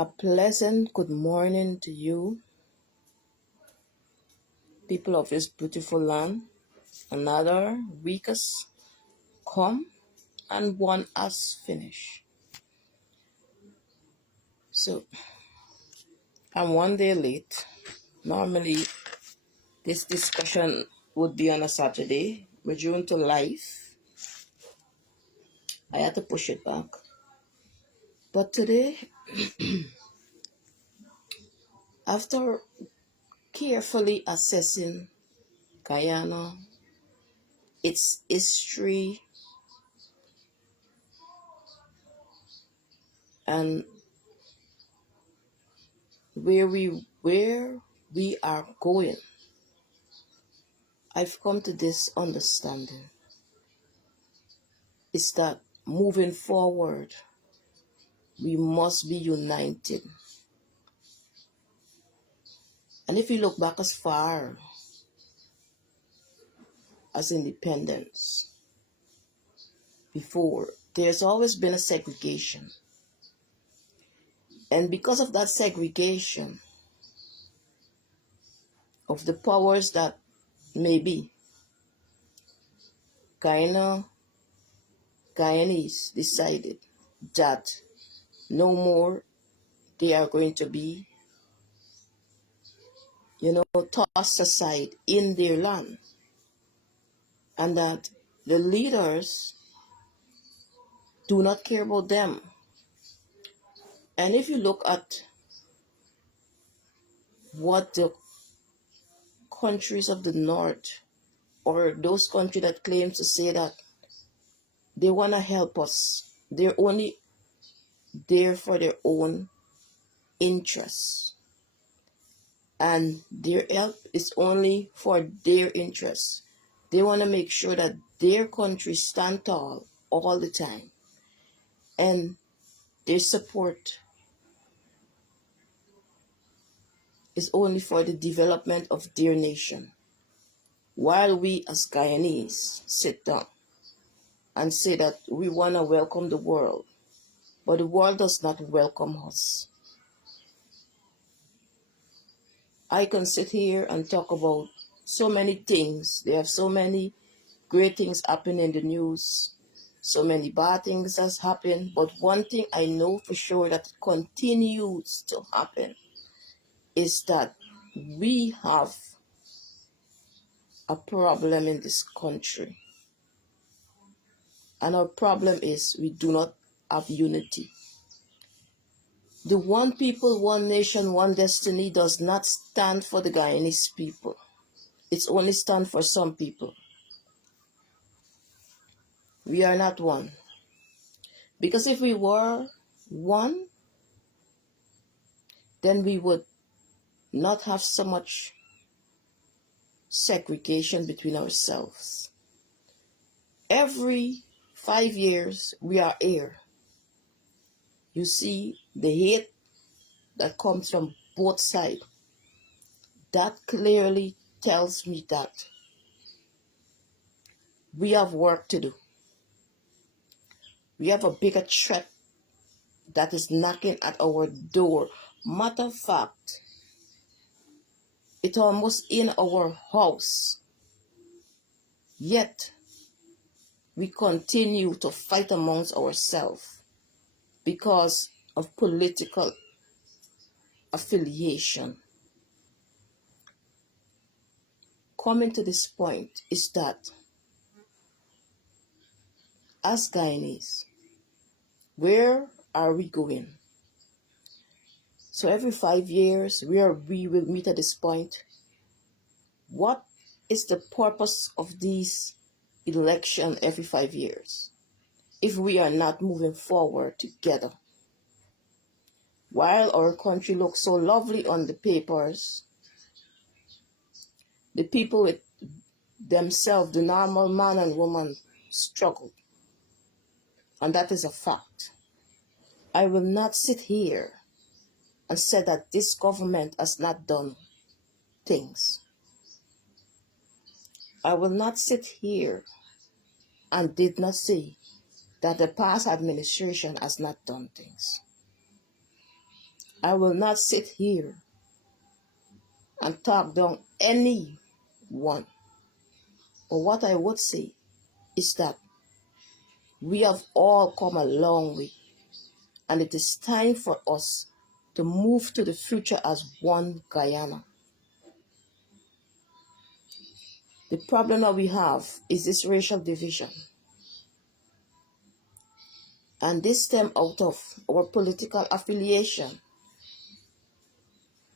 A pleasant good morning to you, people of this beautiful land. Another week has come and one has finished. So I'm 1 day late. Normally, this discussion would be on a Saturday, but due to life, I had to push it back. But today, after carefully assessing Guyana, its history, and where we are going, I've come to this understanding is that moving forward, we must be united. And if you look back as far as independence, before, there's always been a segregation. And because of that segregation of the powers that may be, Guyanese decided that no more they are going to be, tossed aside in their land. And that the leaders do not care about them. And if you look at what the countries of the north, or those countries that claim to say that they want to help us, they're only there for their own interests. And their help is only for their interests. They want to make sure that their country stand tall all the time. And their support is only for the development of their nation. While we as Guyanese sit down and say that we want to welcome the world, but the world does not welcome us. I can sit here and talk about so many things. There have so many great things happening in the news, so many bad things has happened, but one thing I know for sure that continues to happen is that we have a problem in this country. And our problem is we do not have unity. The one people, one nation, one destiny does not stand for the Guyanese people. It's only stand for some people. We are not one. Because if we were one, then we would not have so much segregation between ourselves. Every 5 years, we are here. You see the hate that comes from both sides. That clearly tells me that we have work to do. We have a bigger threat that is knocking at our door. Matter of fact, it's almost in our house. Yet, we continue to fight amongst ourselves because of political affiliation. Coming to this point is that as Guyanese, where are we going? So every 5 years, we will meet at this point. What is the purpose of these elections every 5 years if we are not moving forward together? While our country looks so lovely on the papers, the people with themselves, the normal man and woman, struggle. And that is a fact. I will not sit here and say that this government has not done things. I will not sit here and did not say that the past administration has not done things. I will not sit here and talk down anyone. But what I would say is that we have all come a long way, and it is time for us to move to the future as one Guyana. The problem that we have is this racial division. And this stem out of our political affiliation.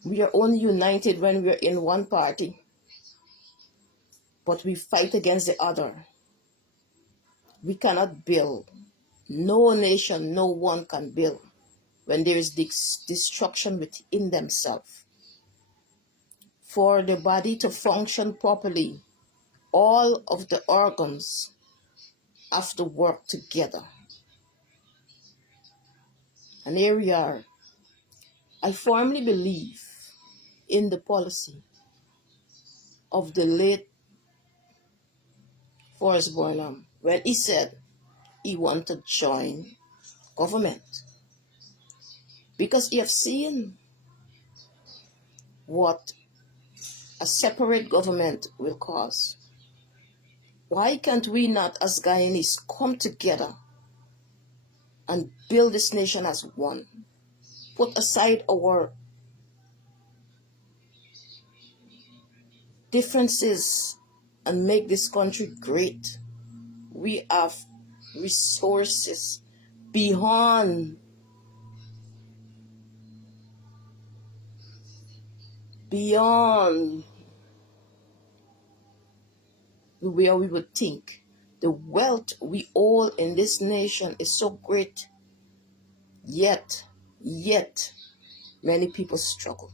We are only united when we are in one party, but we fight against the other. We cannot build. No nation, no one can build when there is destruction within themselves. For the body to function properly, all of the organs have to work together. And here we are. I firmly believe in the policy of the late Forrest Burnham when he said he wanted to join government because he have seen what a separate government will cause. Why can't we not as Guyanese come together and build this nation as one? Put aside our differences and make this country great. We have resources beyond where we would think. The wealth we all in this nation is so great, yet many people struggle.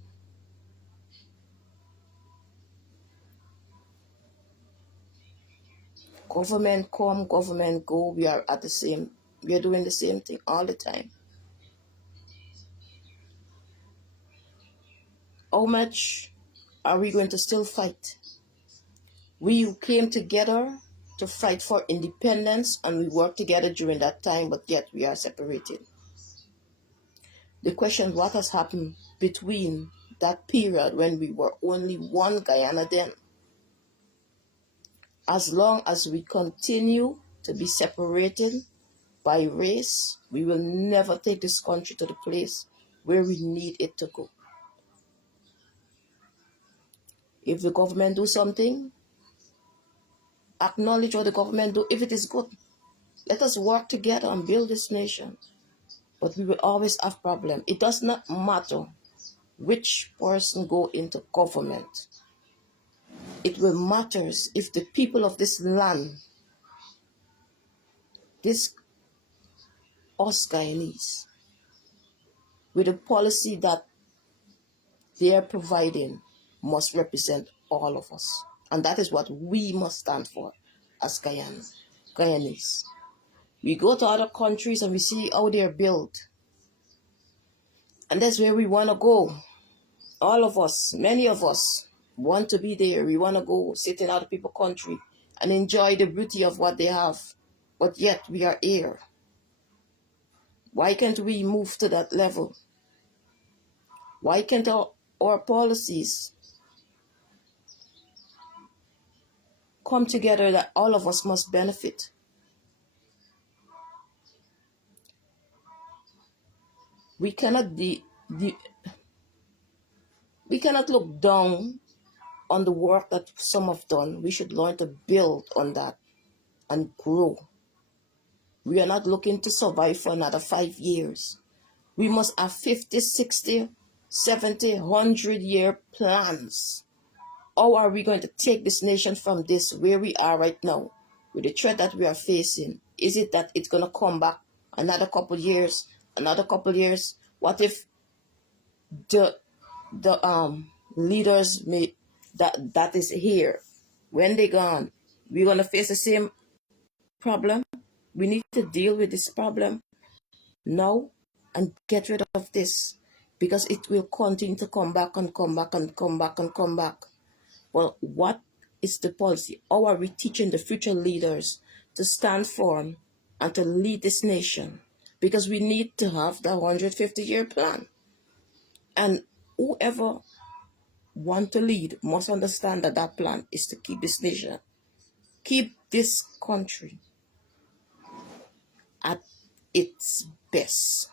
Government come, government go, we are doing the same thing all the time. How much are we going to still fight? We came together to fight for independence and we worked together during that time, but yet we are separated. The question, what has happened between that period when we were only one Guyana then? As long as we continue to be separated by race, we will never take this country to the place where we need it to go. If the government do something, acknowledge what the government do. If it is good, let us work together and build this nation. But we will always have problems. It does not matter which person go into government. It will matter if the people of this land, us Guyanese, with the policy that they are providing, must represent all of us. And that is what we must stand for as Guyanese. We go to other countries and we see how they're built. And that's where we want to go. All of us, many of us, want to be there. We want to go sit in other people's country and enjoy the beauty of what they have. But yet we are here. Why can't we move to that level? Why can't our policies come together that all of us must benefit? We cannot we cannot look down on the work that some have done. We should learn to build on that and grow. We are not looking to survive for another 5 years. We must have 50, 60, 70, 100-year plans. How are we going to take this nation from this, where we are right now, with the threat that we are facing? Is it that it's going to come back another couple years, What if the leaders that is here, when they gone, we're going to face the same problem? We need to deal with this problem now and get rid of this, because it will continue to come back and come back and come back and come back. Well, what is the policy? How are we teaching the future leaders to stand firm and to lead this nation? Because we need to have the 150-year plan. And whoever want to lead must understand that that plan is to keep this nation, keep this country at its best.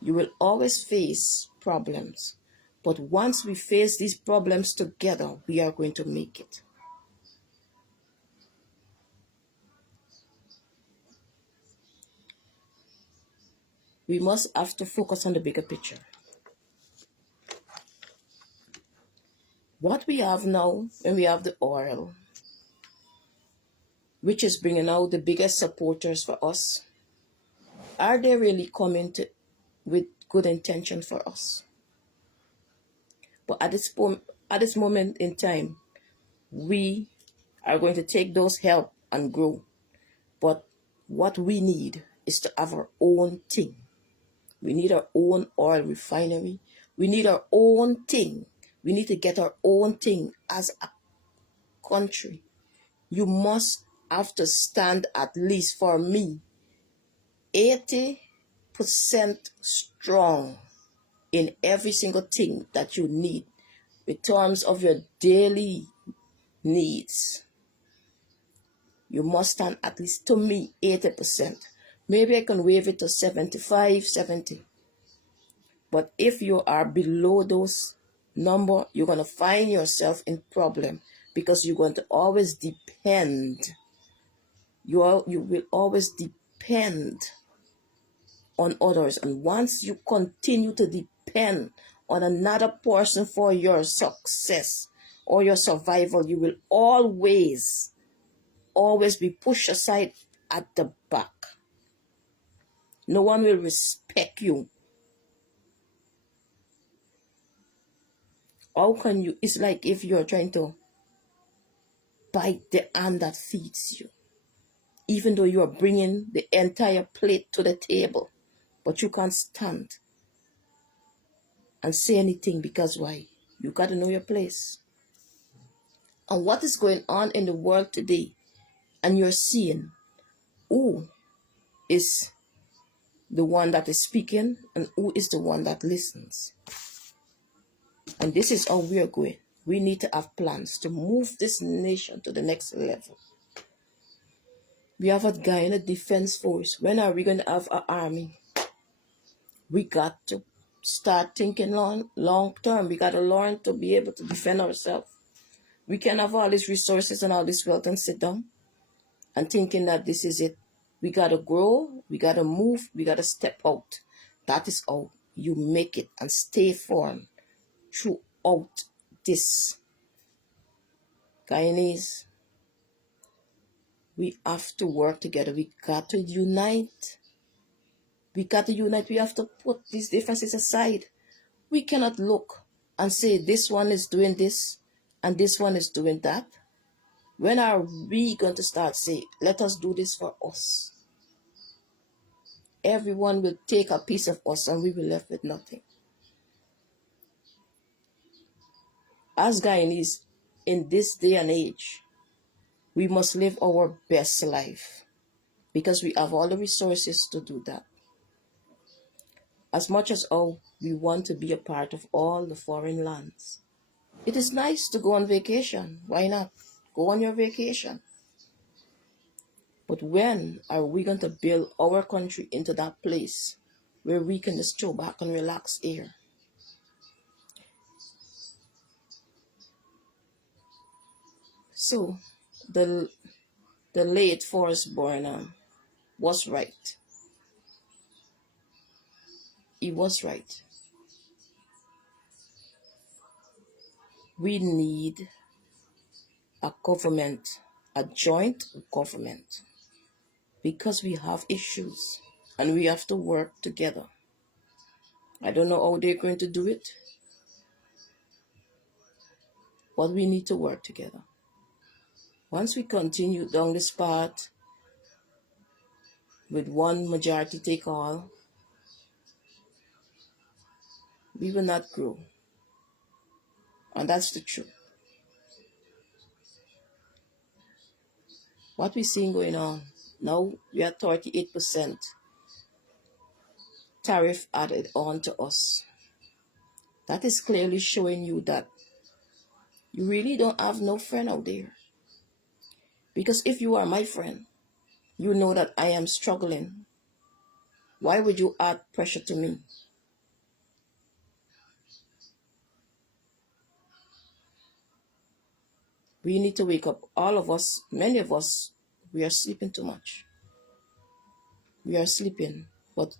You will always face problems, but once we face these problems together, we are going to make it. We must have to focus on the bigger picture. What we have now, when we have the oil, which is bringing out the biggest supporters for us, are they really coming to with good intention for us? But at this moment in time, we are going to take those help and grow. But what we need is to have our own thing. We need our own oil refinery. We need our own thing. We need to get our own thing as a country. You must have to stand, at least for me, 80% strong in every single thing that you need in terms of your daily needs. You must stand, at least to me, 80%. Maybe I can waive it to 75, 70. But if you are below those number, you're going to find yourself in problem, because you're going to always depend. You will always depend on others. And once you continue to depend on another person for your success or your survival, you will always be pushed aside at the back. No one will respect you. How can you? It's like if you're trying to bite the hand that feeds you, even though you are bringing the entire plate to the table, but you can't stand and say anything, because why? You got to know your place. And what is going on in the world today, and you're seeing who is the one that is speaking and who is the one that listens. And this is how we are going. We need to have plans to move this nation to the next level. We have a Guyana Defense Force. When are we going to have an army? We got to start thinking long term. We got to learn to be able to defend ourselves. We can have all these resources and all this wealth and sit down and thinking that this is it. We got to grow. We got to move. We got to step out. That is how you make it and stay firm throughout this. Guyanese, we have to work together. We got to unite. We got to unite. We have to put these differences aside. We cannot look and say this one is doing this and this one is doing that. When are we going to start saying, let us do this for us? Everyone will take a piece of us and we will be left with nothing. As Guyanese, in this day and age, we must live our best life, because we have all the resources to do that. As much as we want to be a part of all the foreign lands, it is nice to go on vacation. Why not? Go on your vacation. But when are we going to build our country into that place where we can just chill back and relax here? So, the late Forrest Burnham was right. He was right. We need a government, a joint government, because we have issues and we have to work together. I don't know how they're going to do it, but we need to work together. Once we continue down this path with one majority take all, we will not grow. And that's the truth. What we're seeing going on now, we are 38% tariff added on to us. That is clearly showing you that you really don't have no friend out there. Because if you are my friend, you know that I am struggling. Why would you add pressure to me? We need to wake up. All of us, many of us, we are sleeping too much. We are sleeping. But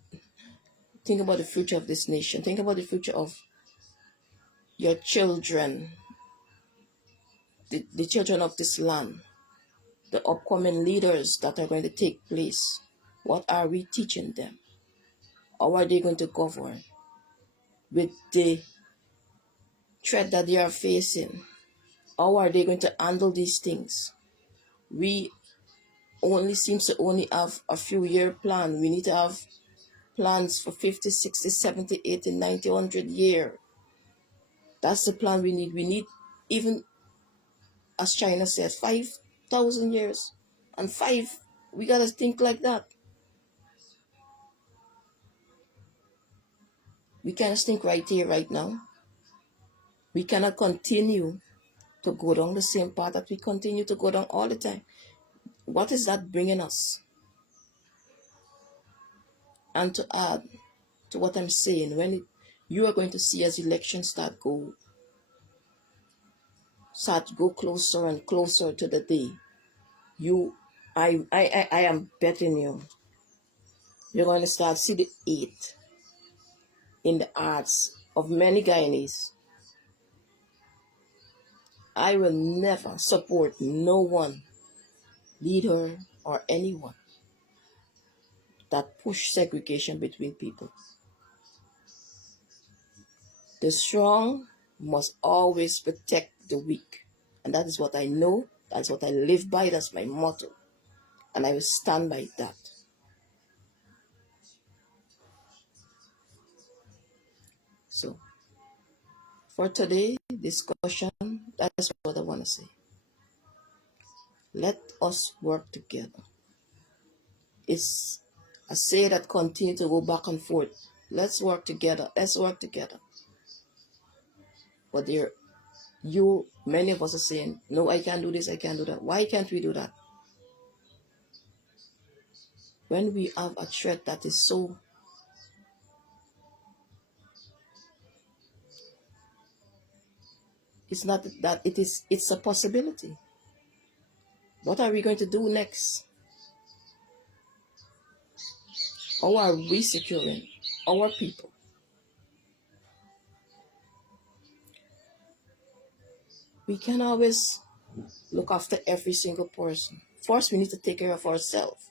think about the future of this nation. Think about the future of your children, the children of this land, the upcoming leaders that are going to take place. What are we teaching them? How are they going to govern with the threat that they are facing? How are they going to handle these things? We only seems to only have a few year plan. We need to have plans for 50, 60, 70, 80, 90, 100 year. That's the plan we need. We need, even as China says, 5,000 years. And we got to think like that. We can't think right here, right now. We cannot continue to go down the same path that we continue to go down all the time. What is that bringing us? And to add to what I'm saying, you are going to see as elections start go closer and closer to the day, I am betting you're going to start see the hate in the hearts of many Guyanese. I will never support no one, leader or anyone, that push segregation between people. The strong must always protect the weak. And that is what I know. That's what I live by. That's my motto. And I will stand by that. So, for today, discussion, that's what I want to say. Let us work together. It's a say that continue to go back and forth. Let's work together. Let's work together. But many of us are saying, no, I can't do this, I can't do that. Why can't we do that? When we have a threat that is so, it's not that it's a possibility. What are we going to do next? How are we securing our people? We can always look after every single person. First, we need to take care of ourselves.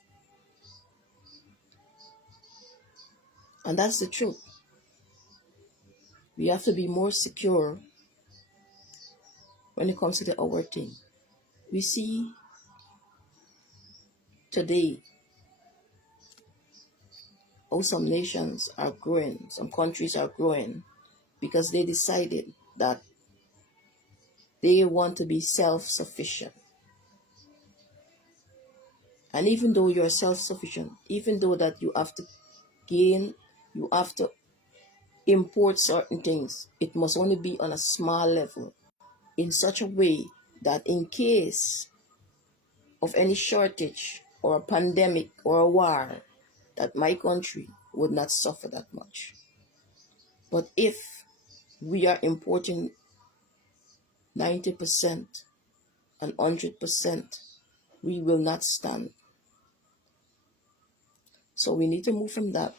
And that's the truth. We have to be more secure when it comes to our thing. We see today how some nations are growing, some countries are growing because they decided that they want to be self-sufficient. And even though you're self-sufficient, even though that you have to import certain things, it must only be on a small level in such a way that in case of any shortage or a pandemic or a war, that my country would not suffer that much. But if we are importing 90% and 100%, we will not stand. So we need to move from that.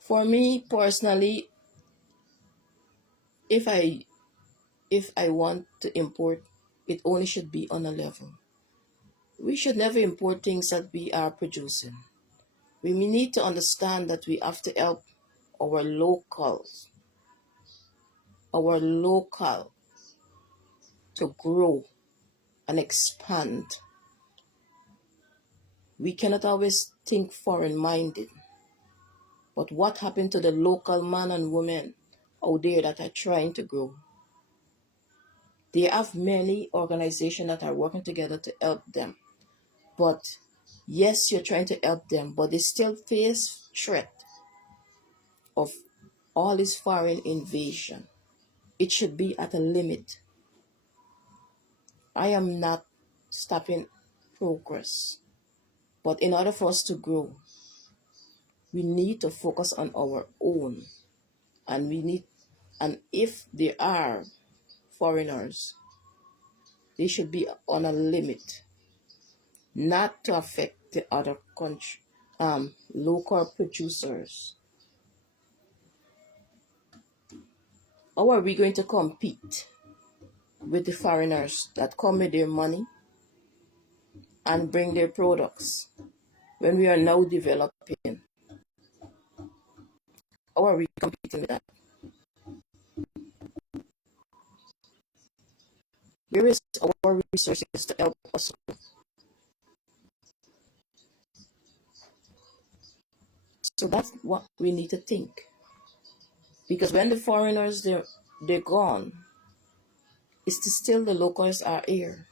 For me personally, if I want to import, it only should be on a level. We should never import things that we are producing. We need to understand that we have to help our local to grow and expand. We cannot always think foreign-minded. But what happened to the local man and woman out there that are trying to grow? They have many organizations that are working together to help them. But yes, you're trying to help them, but they still face threat of all this foreign invasion. It should be at a limit. I am not stopping progress. But in order for us to grow, we need to focus on our own. And if there are foreigners, they should be on a limit, not to affect the other country, local producers. How are we going to compete with the foreigners that come with their money and bring their products when we are now developing? How are we competing with that? Where is our resources to help us? So that's what we need to think. Because when the foreigners they're gone, it's still the locals are here.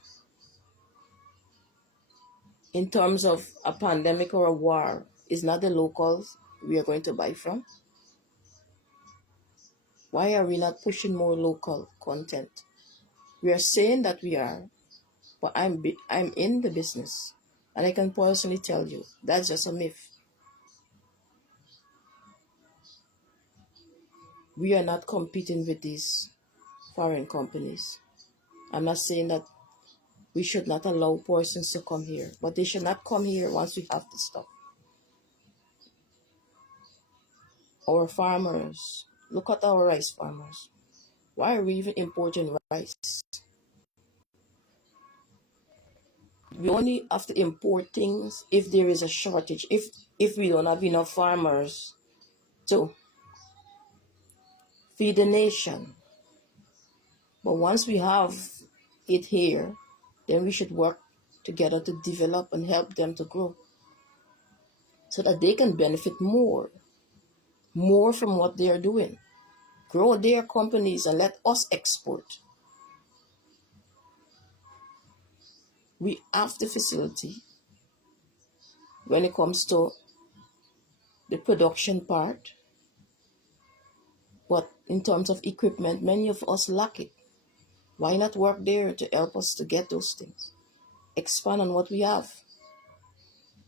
In terms of a pandemic or a war, it's not the locals we are going to buy from. Why are we not pushing more local content? We are saying that we are, but I'm in the business, and I can personally tell you that's just a myth. We are not competing with these foreign companies. I'm not saying that we should not allow persons to come here, but they should not come here once we have the stuff. Our farmers, look at our rice farmers. Why are we even importing rice? We only have to import things if there is a shortage, if we don't have enough farmers to feed the nation. But once we have it here, then we should work together to develop and help them to grow so that they can benefit more from what they are doing. Grow their companies and let us export. We have the facility when it comes to the production part, but in terms of equipment, many of us lack it. Why not work there to help us to get those things? Expand on what we have.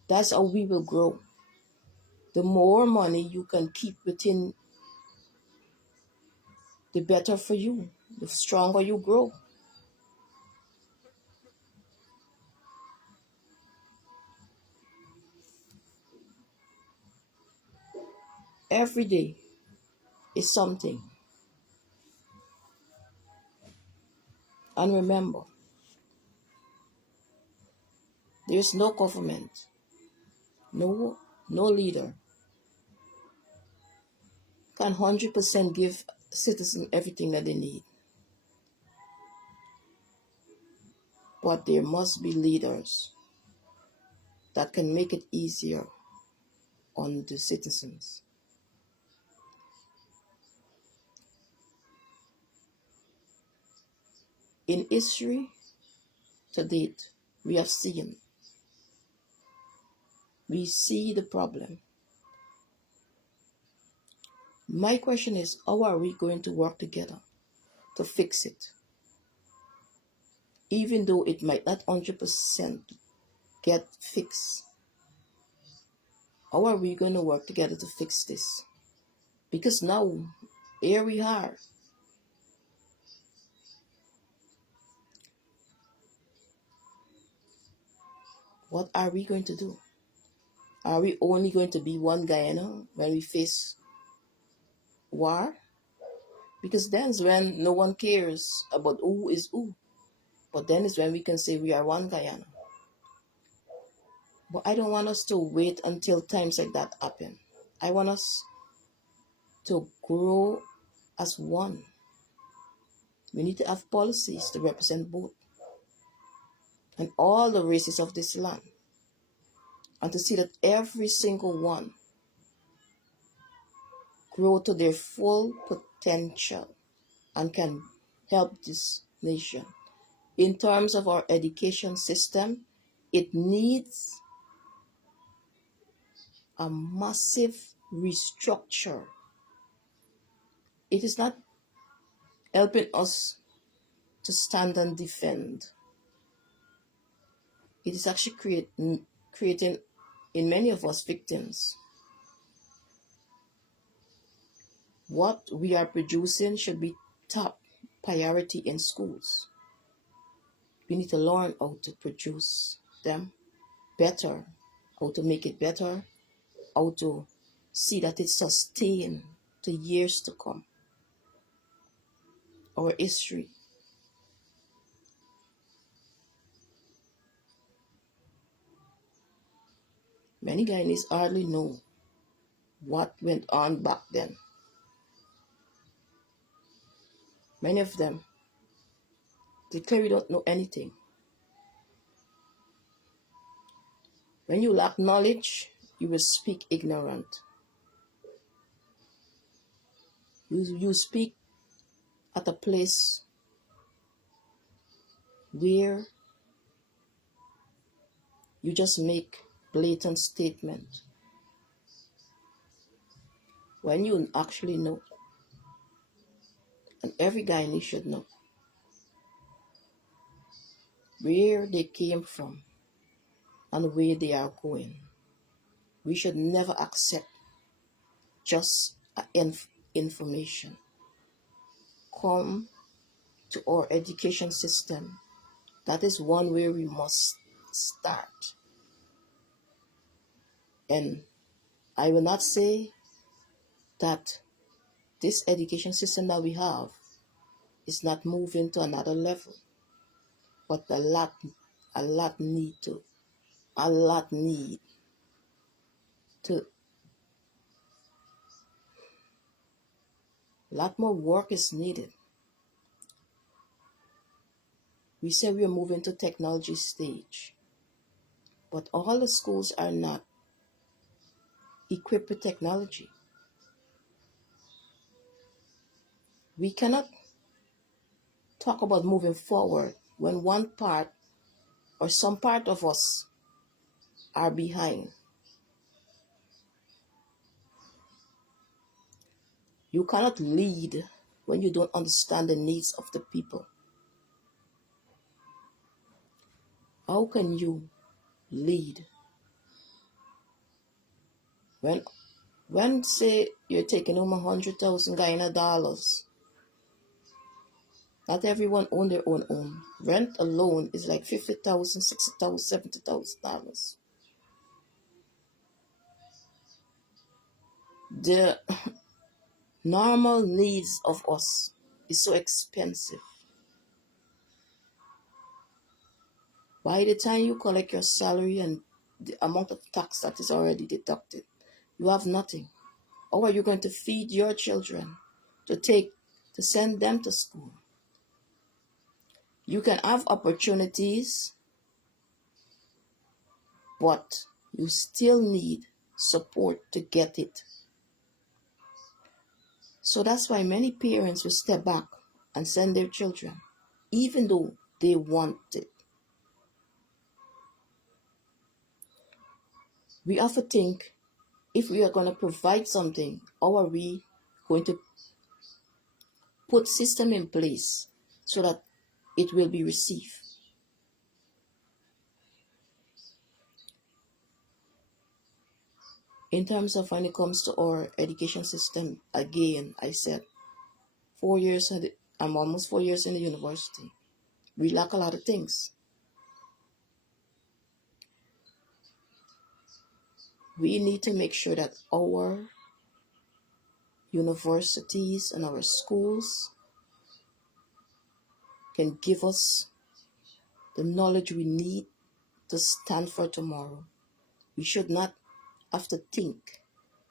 That's how we will grow. The more money you can keep within, the better for you. The stronger you grow. Every day is something. And remember, there's no government, no leader can 100% give citizens everything that they need. But there must be leaders that can make it easier on the citizens. In history to date, we see the problem. My question is, how are we going to work together to fix it? Even though it might not 100% get fixed, how are we going to work together to fix this? Because now, here we are. What are we going to do? Are we only going to be one Guyana when we face war? Because then when no one cares about who is who. But then is when we can say we are one Guyana. But I don't want us to wait until times like that happen. I want us to grow as one. We need to have policies to represent both and all the races of this land, and to see that every single one grow to their full potential and can help this nation. In terms of our education system, it needs a massive restructure it is not helping us to stand and defend. It is actually creating in many of us victims. What we are producing should be top priority in schools. We need to learn how to produce them better, how to make it better, how to see that it sustains to years to come. Our history. Many Guyanese hardly know what went on back then. Many of them declare we don't know anything. When you lack knowledge, you will speak ignorant. You speak at a place where you just make blatant statement when you actually know. And every Guyanese should know where they came from and where they are going. We should never accept just information. Come to our education system. That is one way we must start. And I will not say that this education system that we have is not moving to another level, but a lot need to a lot more work is needed. We say we are moving to technology stage, but all the schools are not equipped with technology. We cannot talk about moving forward when one part or some part of us are behind. You cannot lead when you don't understand the needs of the people. How can you lead when say you're taking home 100,000 Guyana dollars? Not everyone own their own home. Rent alone is like $50,000, $60,000, $70,000. The normal needs of us is so expensive. By the time you collect your salary and the amount of tax that is already deducted, you have nothing. How are you going to feed your children to send them to school? You can have opportunities, but you still need support to get it. So that's why many parents will step back and send their children, even though they want it. We often think, if we are going to provide something, how are we going to put system in place so that it will be received? In terms of when it comes to our education system, again, I said, I'm almost 4 years in the university. We lack a lot of things. We need to make sure that our universities and our schools can give us the knowledge we need to stand for tomorrow. We should not have to think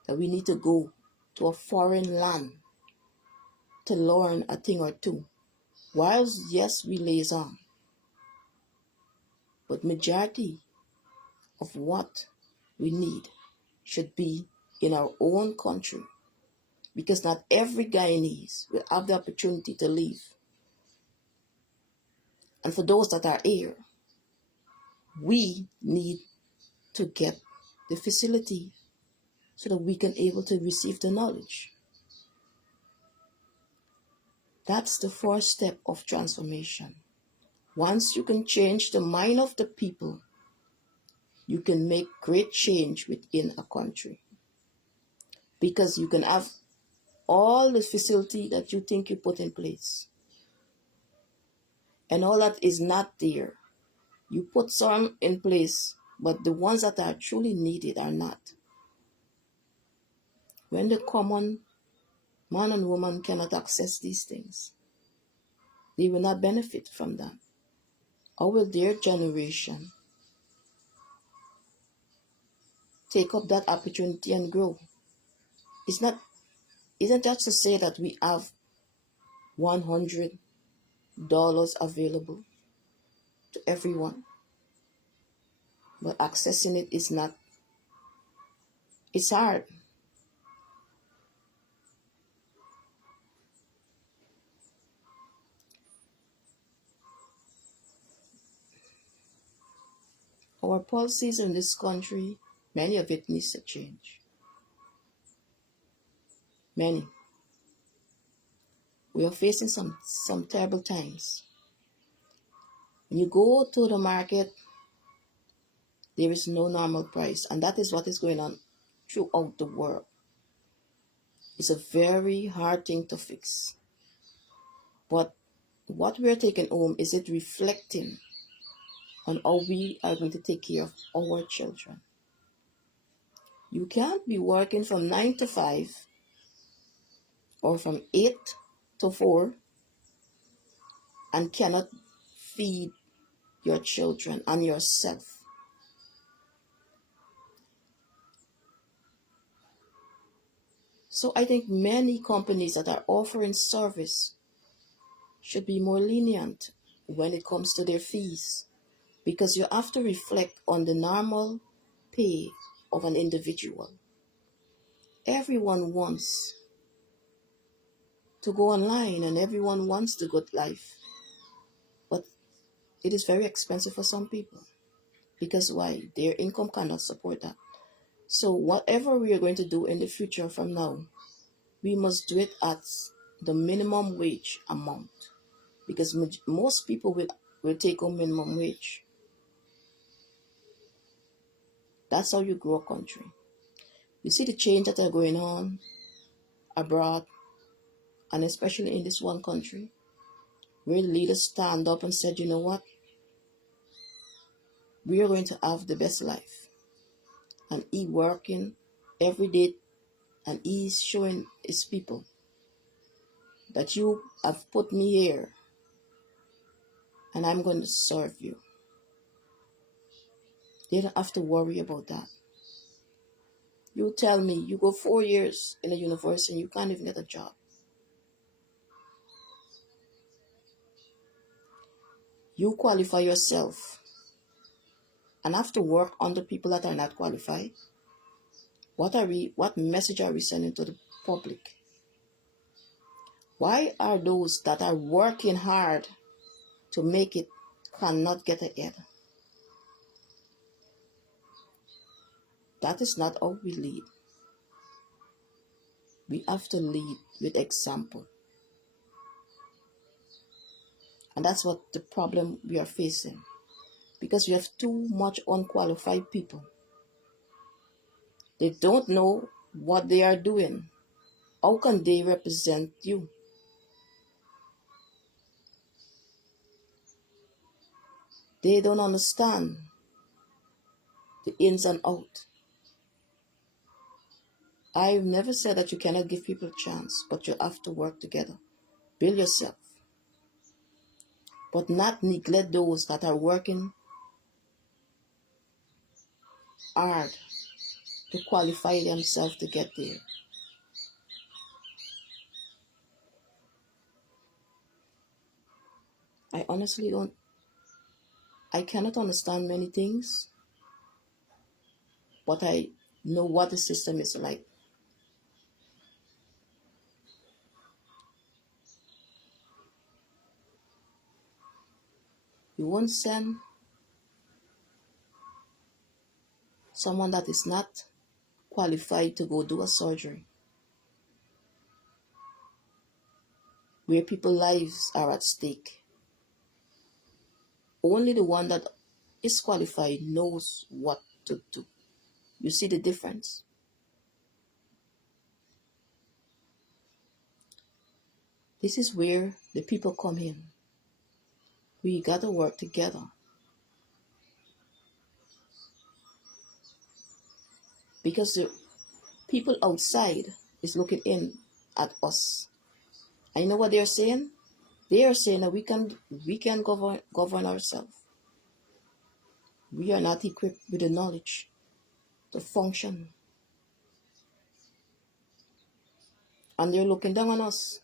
that we need to go to a foreign land to learn a thing or two. Whilst, yes, we liaison, but majority of what we need should be in our own country, because not every Guyanese will have the opportunity to leave. And for those that are here, we need to get the facility so that we can able to receive the knowledge. That's the first step of transformation. Once you can change the mind of the people, you can make great change within a country. Because you can have all the facility that you think you put in place. And all that is not there. You put some in place, but the ones that are truly needed are not. When the common man and woman cannot access these things, they will not benefit from them. How will their generation take up that opportunity and grow? Isn't that to say that we have $100 available to everyone, but accessing it is not, it's hard. Our policies in this country, many of it needs to change. Many. We are facing some terrible times. When you go to the market, there is no normal price, and that is what is going on throughout the world. It's a very hard thing to fix. But what we're taking home, is it reflecting on how we are going to take care of our children? You can't be working from 9 to 5 or from 8 to 4 and cannot feed your children and yourself. So I think many companies that are offering service should be more lenient when it comes to their fees, because you have to reflect on the normal pay of an individual. Everyone wants to go online and everyone wants the good life, but it is very expensive for some people. Because why? Their income cannot support that. So whatever we are going to do in the future from now, we must do it at the minimum wage amount, because most people will take home minimum wage. That's how you grow a country. You see the change that are going on abroad, and especially in this one country, where the leaders stand up and said, you know what, we are going to have the best life. And he working every day, and he's showing his people that you have put me here and I'm going to serve you. They don't have to worry about that. You tell me, you go 4 years in a university and you can't even get a job. You qualify yourself and have to work under people that are not qualified. What message are we sending to the public? Why are those that are working hard to make it cannot get ahead? That is not how we lead. We have to lead with example. And that's what the problem we are facing. Because we have too much unqualified people. They don't know what they are doing. How can they represent you? They don't understand the ins and outs. I've never said that you cannot give people a chance, but you have to work together. Build yourself. But not neglect those that are working hard to qualify themselves to get there. I honestly I cannot understand many things, but I know what the system is like. You won't send someone that is not qualified to go do a surgery. where people's lives are at stake. Only the one that is qualified knows what to do. You see the difference? This is where the people come in. We got to work together. Because the people outside is looking in at us. And you know what they're saying? They are saying that we can govern ourselves. We are not equipped with the knowledge to function. And they're looking down on us.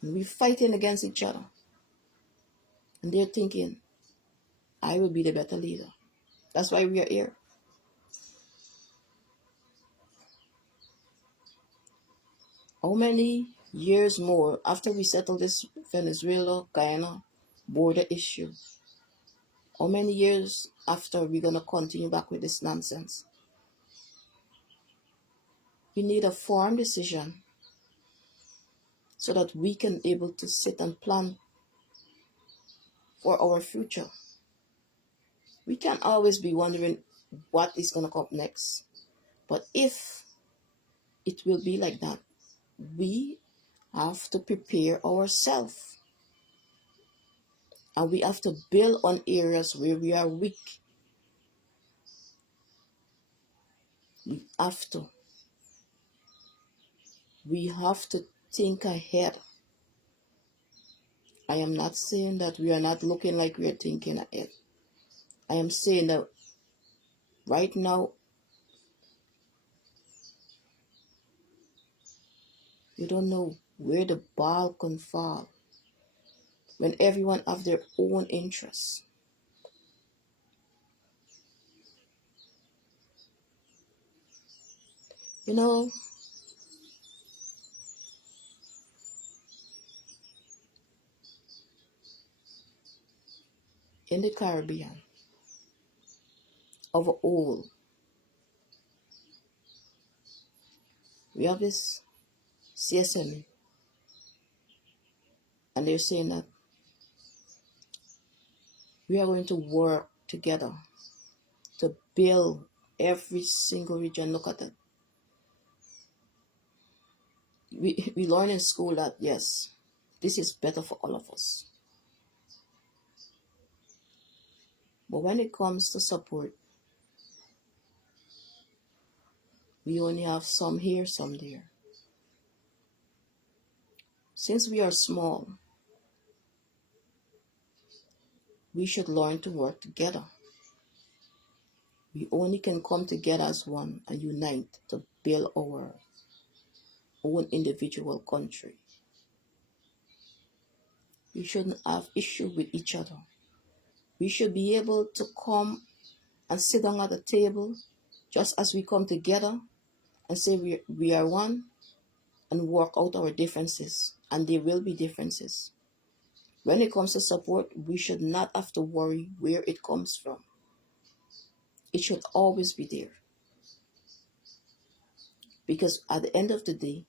And we're fighting against each other. And they're thinking, I will be the better leader. That's why we are here. How many years more after we settle this Venezuela-Guyana border issue? How many years after we're going to continue back with this nonsense? We need a firm decision so that we can able to sit and plan for our future. We can't always be wondering what is going to come next. But if it will be like that, we have to prepare ourselves. And we have to build on areas where we are weak. We have to. We have to think ahead. I am not saying that we are not looking like we are thinking ahead. I am saying that right now, you don't know where the ball can fall when everyone have their own interests. You know, in the Caribbean, of all, we have this CSM, and they're saying that we are going to work together to build every single region. Look at it. We learn in school that, yes, this is better for all of us. But when it comes to support, we only have some here, some there. Since we are small, we should learn to work together. We only can come together as one and unite to build our own individual country. We shouldn't have issue with each other. We should be able to come and sit down at a table just as we come together and say we are one and work out our differences. And there will be differences. When it comes to support, we should not have to worry where it comes from. It should always be there. Because at the end of the day,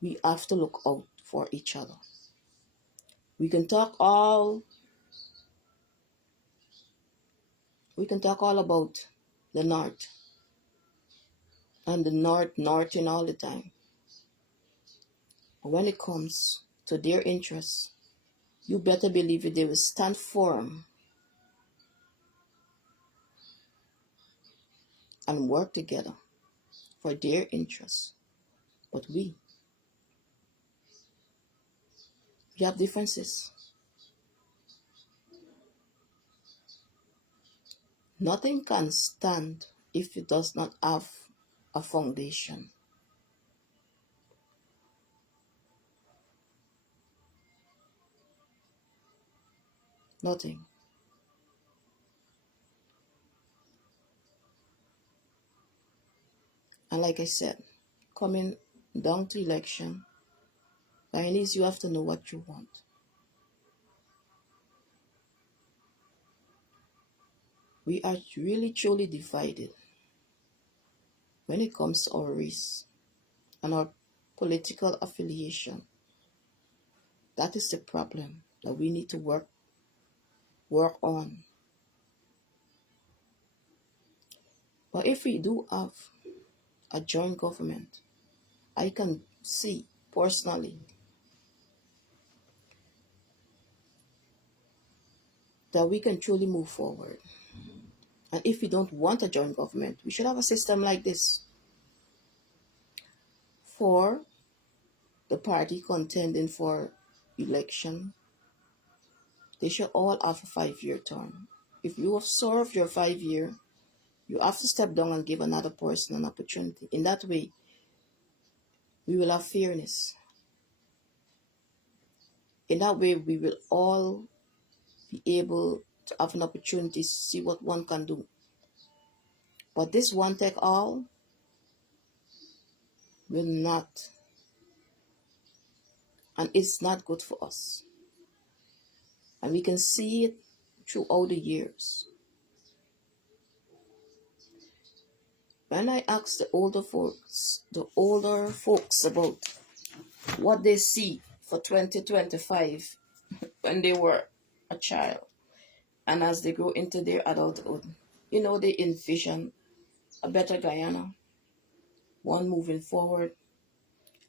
we have to look out for each other. We can talk all about the North and the Northing all the time. But when it comes to their interests, you better believe it, they will stand firm and work together for their interests. But we have differences. Nothing can stand if it does not have a foundation. Nothing. And like I said, coming down to election, Guyanese, you have to know what you want. We are really truly divided when it comes to our race and our political affiliation. That is the problem that we need to work on. But if we do have a joint government, I can see personally that we can truly move forward. And if we don't want a joint government, we should have a system like this. For the party contending for election, they should all have a 5-year term. If you have served your 5 year, you have to step down and give another person an opportunity. In that way, we will have fairness. In that way, we will all be able to have an opportunity to see what one can do. But this one take all will not, and it's not good for us. And we can see it throughout the years. When I ask the older folks about what they see for 2025 when they were a child and as they grow into their adulthood, they envision a better Guyana, one moving forward.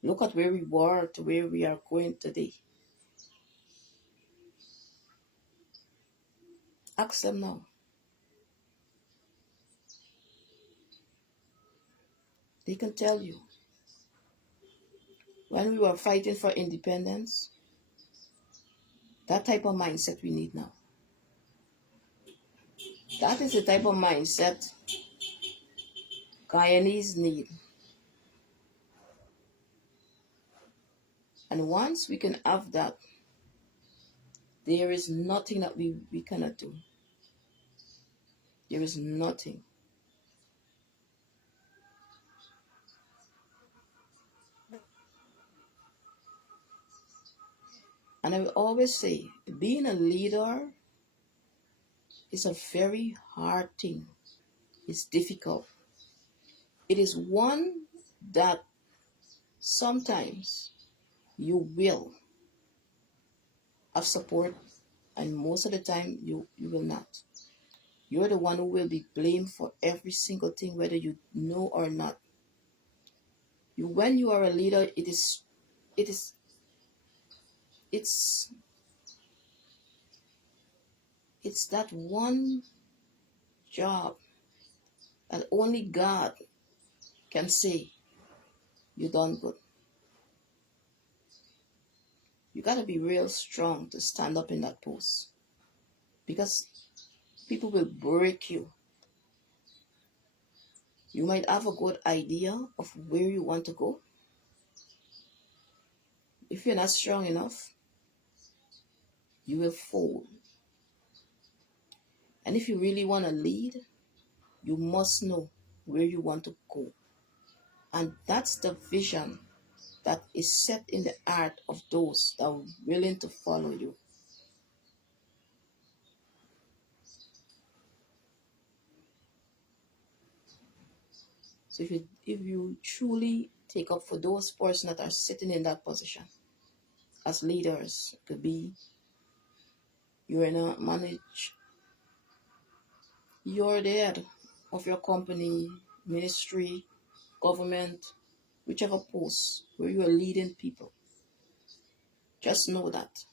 Look at where we were to where we are going today. Ask them now. They can tell you. When we were fighting for independence, that type of mindset we need now. That is the type of mindset Guyanese need. And once we can have that, there is nothing that we cannot do. There is nothing. And I will always say, being a leader is a very hard thing. It's difficult. It is one that sometimes you will have support, and most of the time you will not. You're the one who will be blamed for every single thing, whether you know or not. When you are a leader, it's that one job that only God can say you done good. You got to be real strong to stand up in that post, because people will break you. You might have a good idea of where you want to go. If you're not strong enough, you will fold. And if you really want to lead, you must know where you want to go. And that's the vision that is set in the heart of those that are willing to follow you. So if you truly take up for those persons that are sitting in that position as leaders, it could be you're in a you're the head of your company, ministry, government, whichever post where you are leading people. Just know that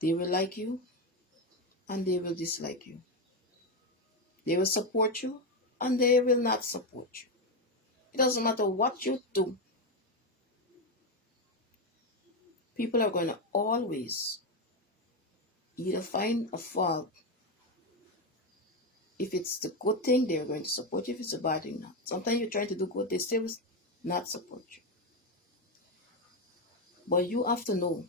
they will like you and they will dislike you. They will support you and they will not support you. It doesn't matter what you do. People are going to always either find a fault. If it's the good thing, they're going to support you. If it's a bad thing, not. Sometimes you're trying to do good, they still will not support you. But you have to know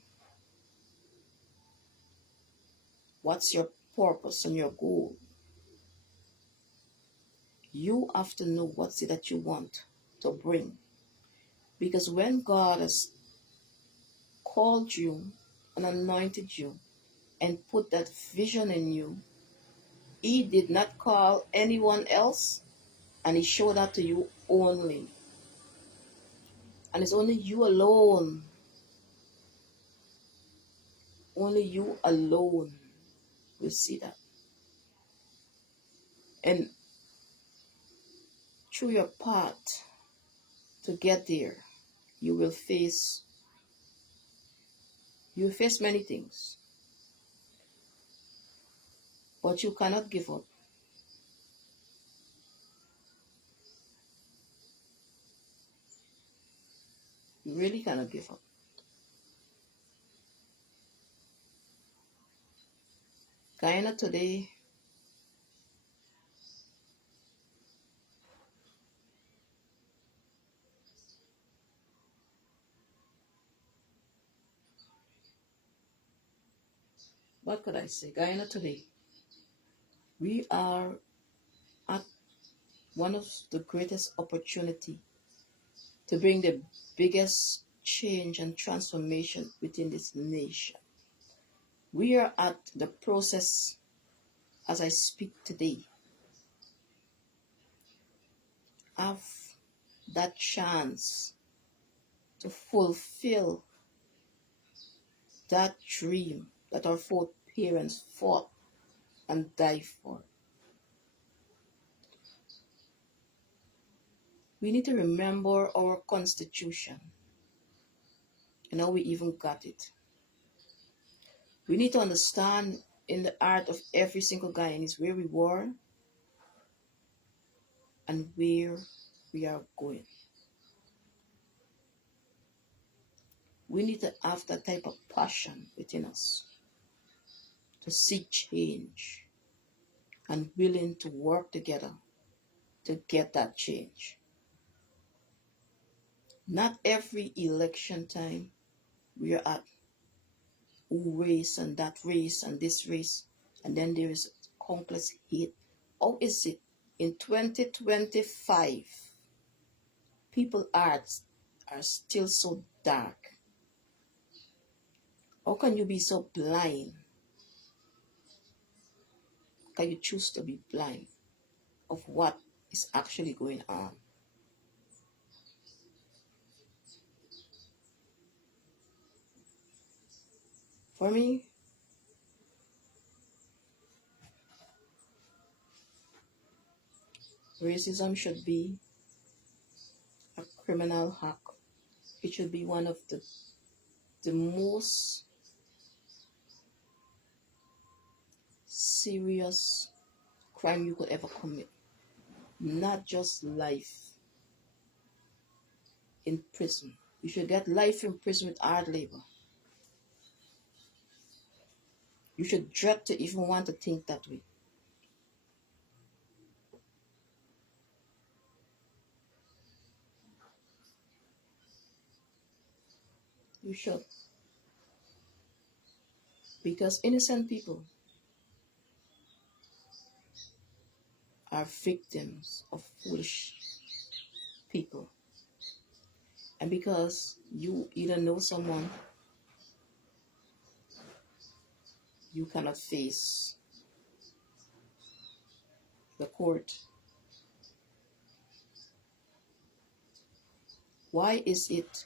what's your purpose and your goal. You have to know what's it that you want to bring. Because when God has called you and anointed you and put that vision in you, He did not call anyone else, and He showed that to you only. And it's only you alone will see that. And through your path to get there, you will face many things, but you cannot give up. You really cannot give up. Guyana today, what could I say? Guyana today, we are at one of the greatest opportunity to bring the biggest change and transformation within this nation. We are at the process, as I speak today, of that chance to fulfill that dream that our foreparents fought and died for. We need to remember our constitution and how we even got it. We need to understand in the heart of every single Guyanese where we were and where we are going. We need to have that type of passion within us to seek change and willing to work together to get that change. Not every election time we are at race and that race and this race, and then there is countless hate. How is it in 2025 people's hearts are still so dark? How can you be so blind? How can you choose to be blind of what is actually going on? For me, racism should be a criminal act. It should be one of the most serious crime you could ever commit. Not just life in prison. You should get life in prison with hard labor. You should dread to even want to think that way. You should. Because innocent people are victims of foolish people. And because you either know someone, you cannot face the court. Why is it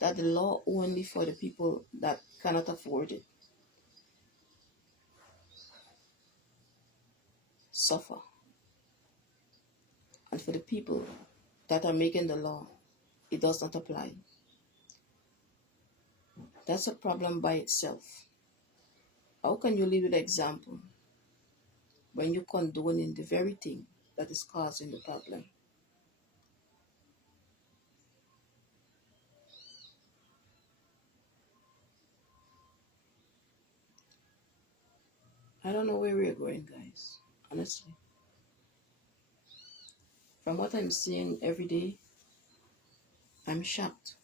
that the law only for the people that cannot afford it suffer? And for the people that are making the law, it does not apply. That's a problem by itself. How can you lead with example when you condoning the very thing that is causing the problem? I don't know where we're going, guys. Honestly. From what I'm seeing every day, I'm shocked.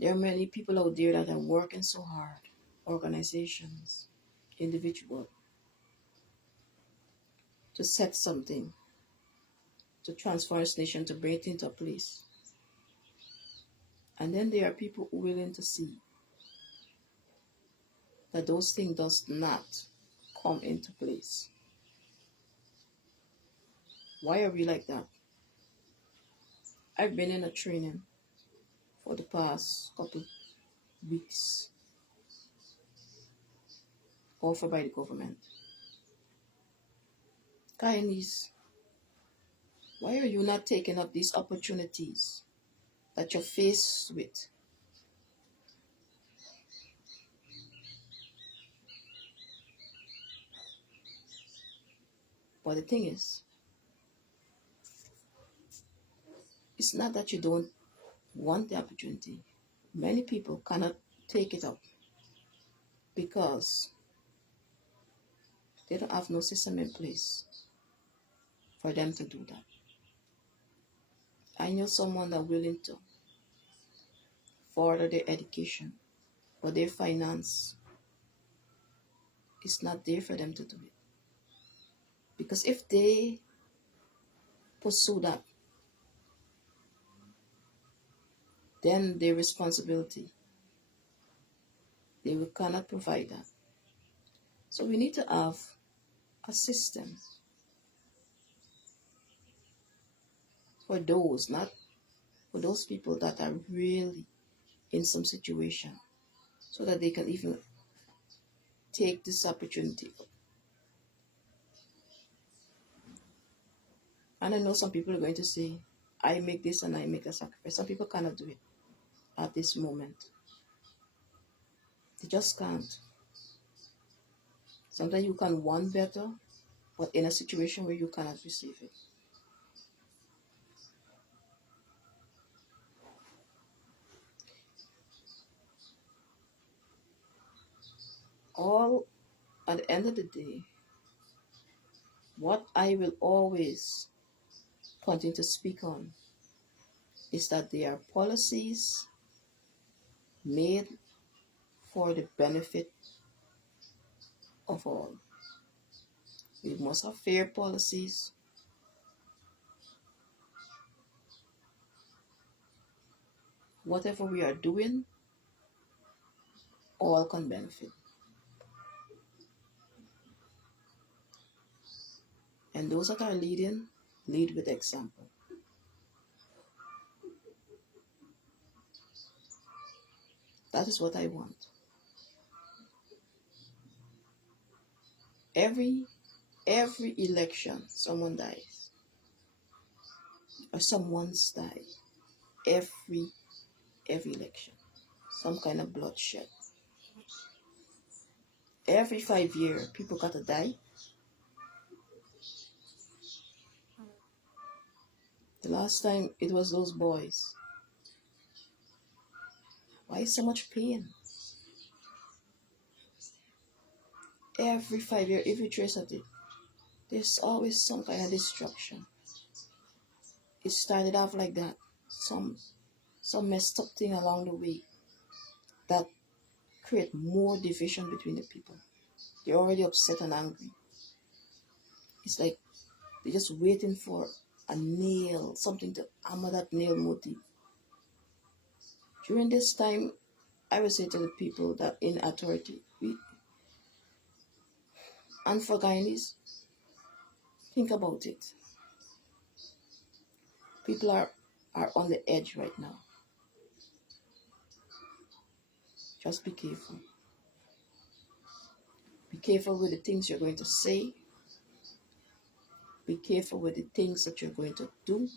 There are many people out there that are working so hard, organizations, individuals, to set something, to transform this nation, to bring it into a place. And then there are people willing to see that those things does not come into place. Why are we like that? I've been in a training for the past couple weeks offered by the government. Guyanese, why are you not taking up these opportunities that you're faced with? But the thing is, it's not that you don't want the opportunity. Many people cannot take it up because they don't have no system in place for them to do that. I know someone that willing to further their education, but their finance is not there for them to do it. Because if they pursue that, then their responsibility, they will cannot provide that. So we need to have a system for those, not for those people that are really in some situation, so that they can even take this opportunity. And I know some people are going to say, I make this and I make a sacrifice. Some people cannot do it at this moment. They just can't. Sometimes you can want better, but in a situation where you cannot receive it. All at the end of the day, what I will always continue to speak on is that there are policies made for the benefit of all. We must have fair policies. Whatever we are doing, all can benefit. And those that are leading, lead with example. That is what I want. Every election, someone dies. Or someone's died. Every election. Some kind of bloodshed. Every 5 years, people gotta die. The last time it was those boys. Why so much pain? Every 5 years, if you trace at it, there's always some kind of destruction. It started off like that. Some messed up thing along the way that create more division between the people. They're already upset and angry. It's like they're just waiting for a nail, something to hammer that nail more deep. During this time, I will say to the people that in authority, and for Guyanese, think about it. People are on the edge right now. Just be careful. Be careful with the things you're going to say. Be careful with the things that you're going to do.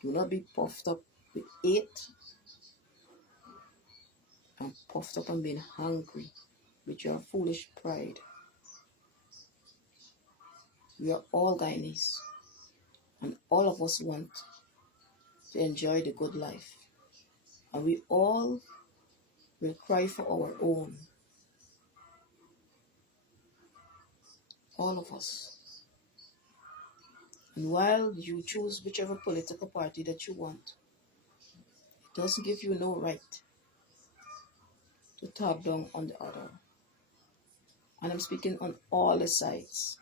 Do not be puffed up with hate and puffed up and being hungry with your foolish pride. We are all Guyanese, and all of us want to enjoy the good life. And we all will cry for our own. All of us. And while you choose whichever political party that you want, it doesn't give you no right to talk down on the other. And I'm speaking on all the sides.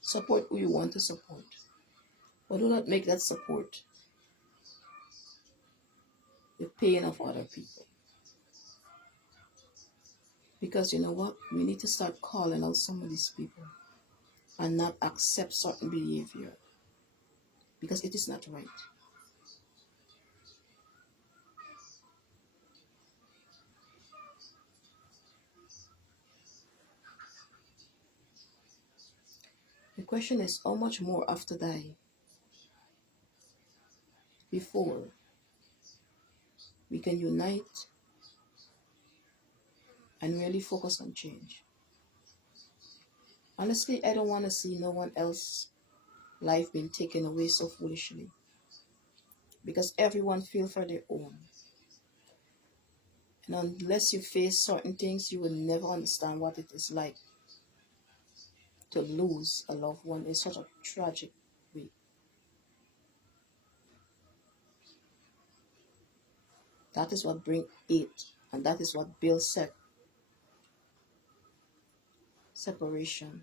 Support who you want to support. But do not make that support the pain of other people. Because you know what? We need to start calling out some of these people. and not accept certain behavior because it is not right. The question is, how much more after die before we can unite and really focus on change? Honestly, I don't want to see no one else's life being taken away so foolishly because everyone feels for their own. And unless you face certain things, you will never understand what it is like to lose a loved one in such a tragic way. That is what brings hate, and that is what builds separation.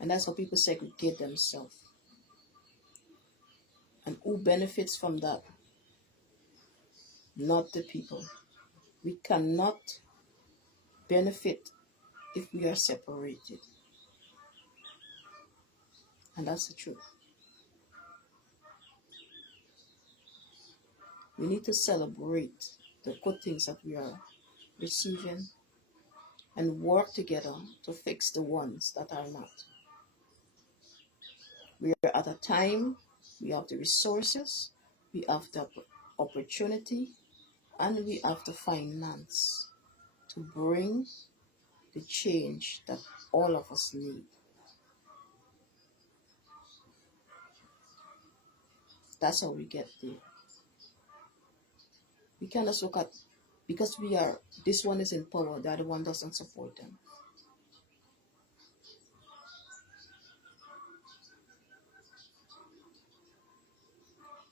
And that's how people segregate themselves. And who benefits from that? Not the people. We cannot benefit if we are separated. And that's the truth. We need to celebrate the good things that we are receiving and work together to fix the ones that are not. We are at a time, we have the resources, we have the opportunity, and we have the finance to bring the change that all of us need. That's how we get there. We can't just look at, because this one is in power, the other one doesn't support them.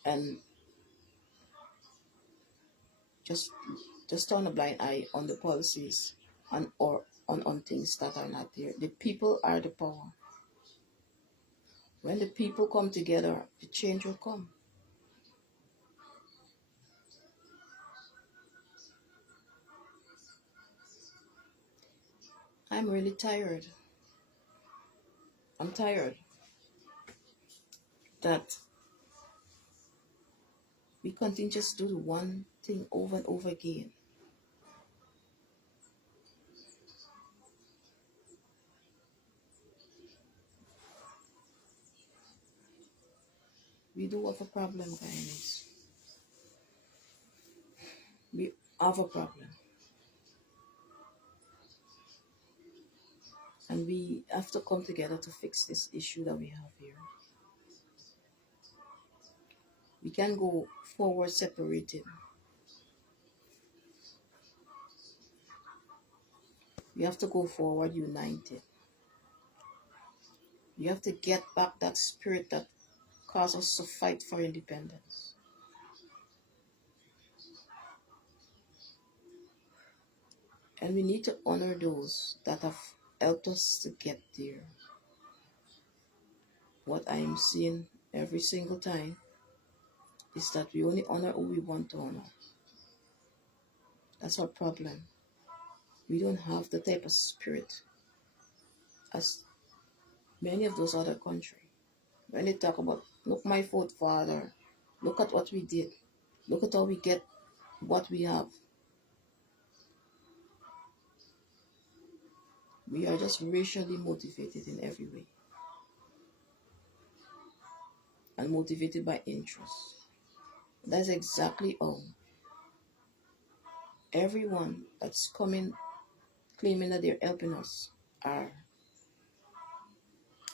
And just turn a blind eye on the policies and or on things that are not there. The people are the power. When the people come together, the change will come. I'm really tired. I'm tired that we continue just do the one thing over and over again. We do have a problem, guys. We have a problem. And we have to come together to fix this issue that we have here. We can go forward separated. We have to go forward united. We have to get back that spirit that caused us to fight for independence. And we need to honor those that have helped us to get there. What I am seeing every single time is that we only honor who we want to honor. That's our problem. We don't have the type of spirit as many of those other countries. When they talk about, look my forefather, look at what we did, look at how we get what we have. We are just racially motivated in every way. And motivated by interest. That's exactly how everyone that's coming claiming that they're helping us are.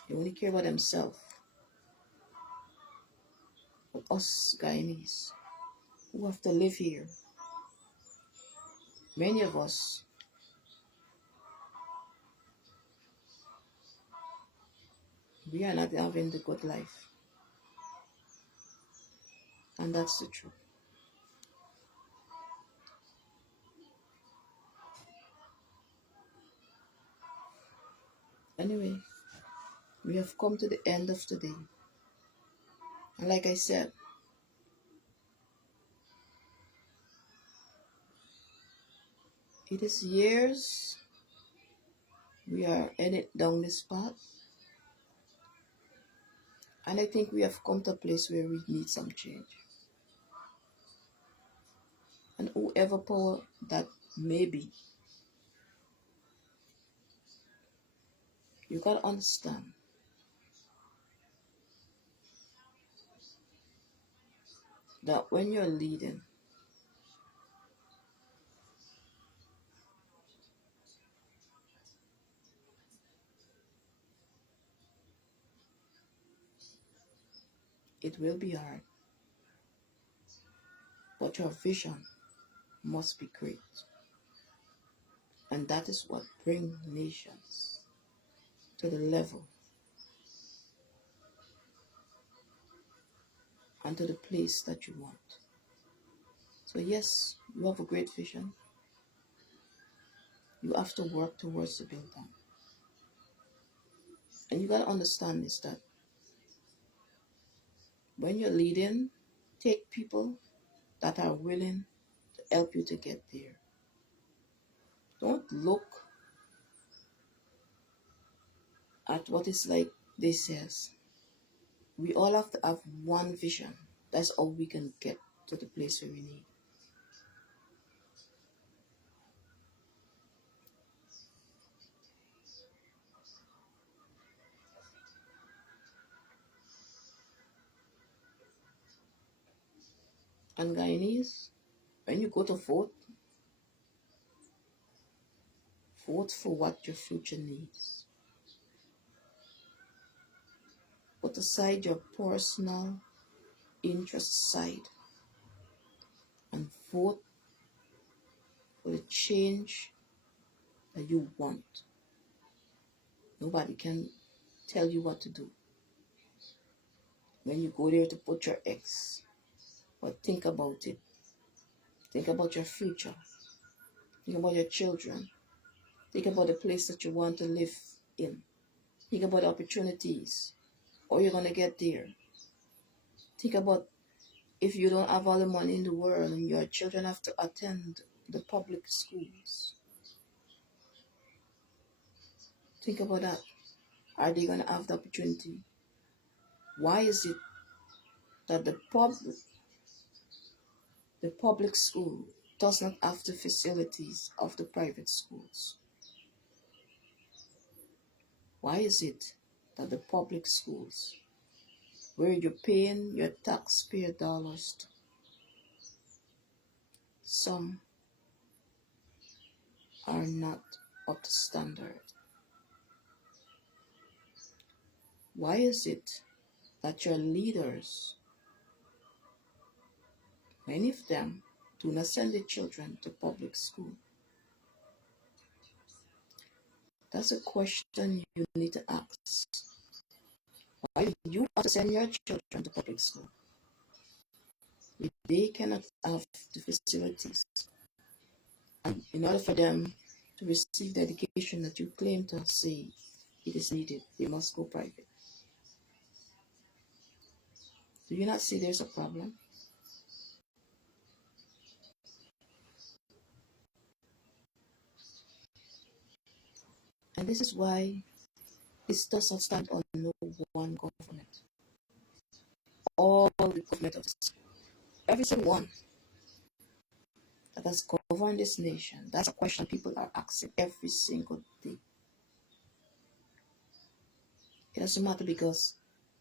They only care about themselves. But us Guyanese who have to live here, many of us, we are not having the good life. And that's the truth. Anyway, we have come to the end of the day. And like I said, it is years we are headed down this path. And I think we have come to a place where we need some change. And whoever power that may be, you gotta understand that when you're leading, it will be hard, but your vision must be great. And that is what brings nations to the level and to the place that you want. So yes, you have a great vision. You have to work towards the build that. And you gotta understand is that when you're leading, take people that are willing to help you to get there. Don't look at what it's like this says. We all have to have one vision. That's all we can get to the place where we need. And Guyanese, when you go to vote, vote for what your future needs. Put aside your personal interest aside and vote for the change that you want. Nobody can tell you what to do. When you go there to put your X, but think about it. Think about your future. Think about your children. Think about the place that you want to live in. Think about the opportunities. How you're going to get there. Think about if you don't have all the money in the world and your children have to attend the public schools. Think about that. Are they going to have the opportunity? Why is it that the public school does not have the facilities of the private schools? Why is it that the public schools, where you're paying your taxpayer dollars to, some are not up to standard? Why is it that your leaders, many of them, do not send their children to public school? That's a question you need to ask. Why do you want to send your children to public school if they cannot have the facilities? And in order for them to receive the education that you claim to say it is needed, they must go private. Do you not see there's a problem? And this is why this does not stand on no one government. All the government of this, every single one that has governed this nation, that's a question people are asking every single day. It doesn't matter because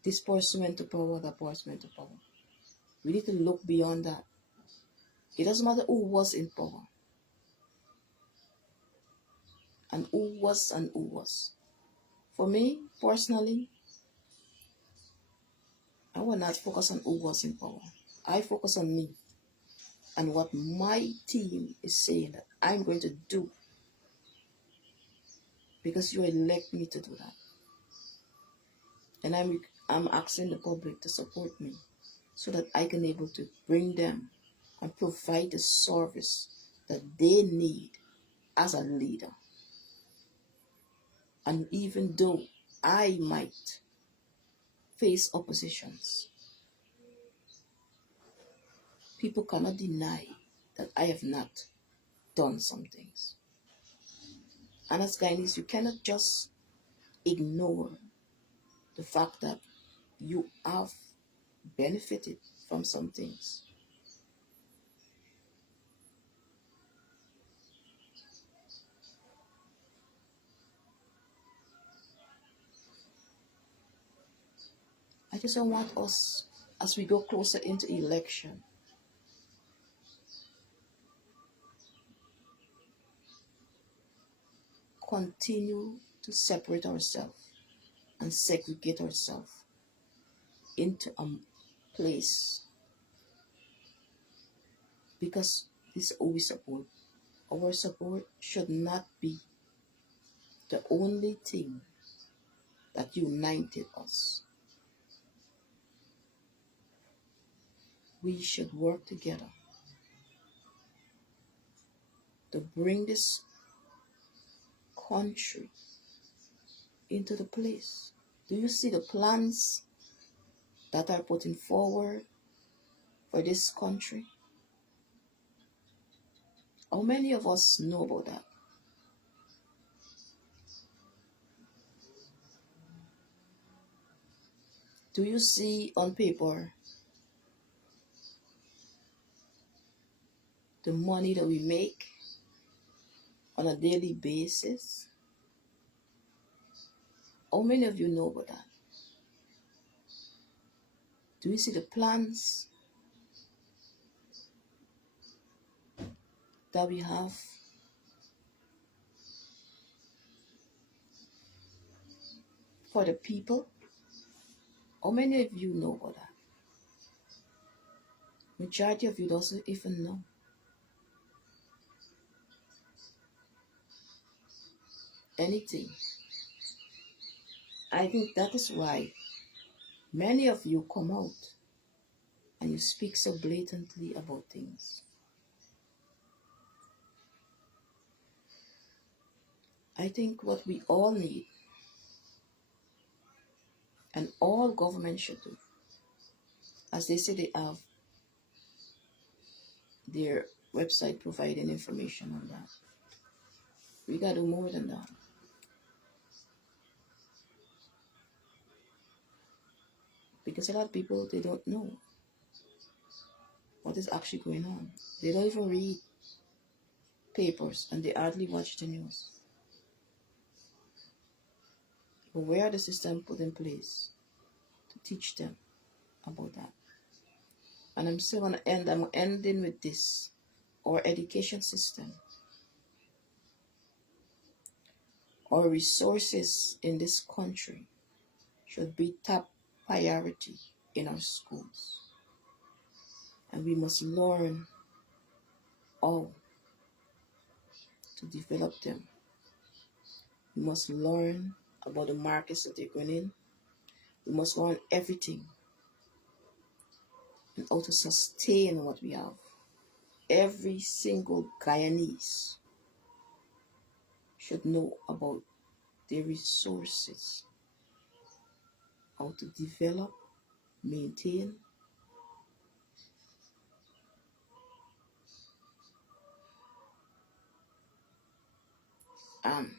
this person went to power, that person went to power. We need to look beyond that. It doesn't matter who was in power and who was and who was. For me, personally, I will not focus on who was in power. I focus on me and what my team is saying that I'm going to do because you elect me to do that. And I'm asking the public to support me so that I can able to bring them and provide the service that they need as a leader. And even though I might face oppositions, people cannot deny that I have not done some things. And as Guyanese, you cannot just ignore the fact that you have benefited from some things. I just don't want us, as we go closer into election, continue to separate ourselves and segregate ourselves into a place, because this is who we support. Our support should not be the only thing that united us. We should work together to bring this country into the place. Do you see the plans that are putting forward for this country? How many of us know about that? Do you see on paper the money that we make on a daily basis? How many of you know about that? Do you see the plans that we have for the people? How many of you know about that? Majority of you doesn't even know. Anything. I think that is why many of you come out and you speak so blatantly about things. I think what we all need, and all government should do, as they say they have their website providing information on that, we got to do more than that. Because a lot of people, they don't know what is actually going on. They don't even read papers and they hardly watch the news. But where are the system put in place to teach them about that? And I'm still gonna end, I'm ending with this. Our education system, our resources in this country should be top priority in our schools. And we must learn how to develop them. We must learn about the markets that they're going in. We must learn everything and how to sustain what we have. Every single Guyanese should know about their resources, how to develop, maintain, and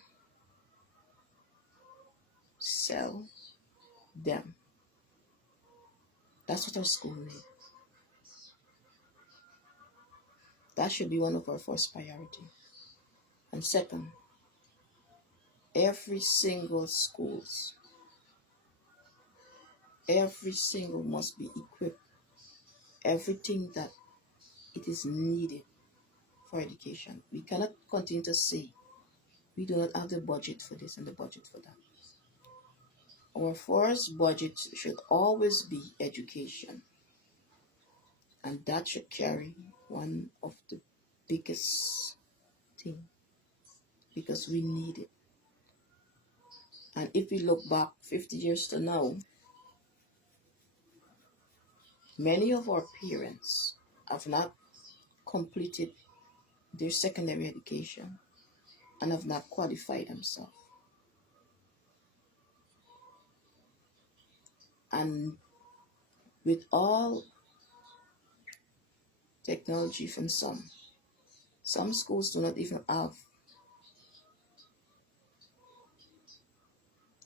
sell them. That's what our school needs. That should be one of our first priority. And second, every single schools, every single must be equipped. Everything that it is needed for education. We cannot continue to say we do not have the budget for this and the budget for that. Our first budget should always be education. And that should carry one of the biggest thing, because we need it. And if we look back 50 years to now, many of our parents have not completed their secondary education and have not qualified themselves. And with all technology from some schools do not even have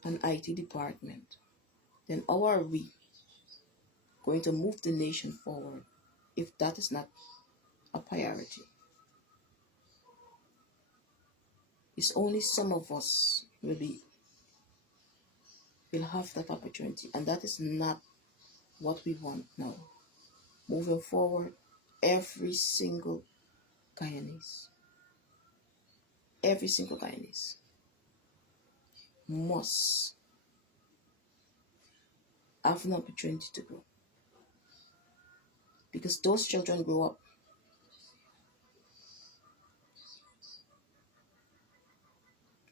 an IT department. Then how are we going to move the nation forward if that is not a priority. It's only some of us will have that opportunity, and that is not what we want now. Moving forward, every single Guyanese, every single Guyanese must have an opportunity to grow. Because those children grow up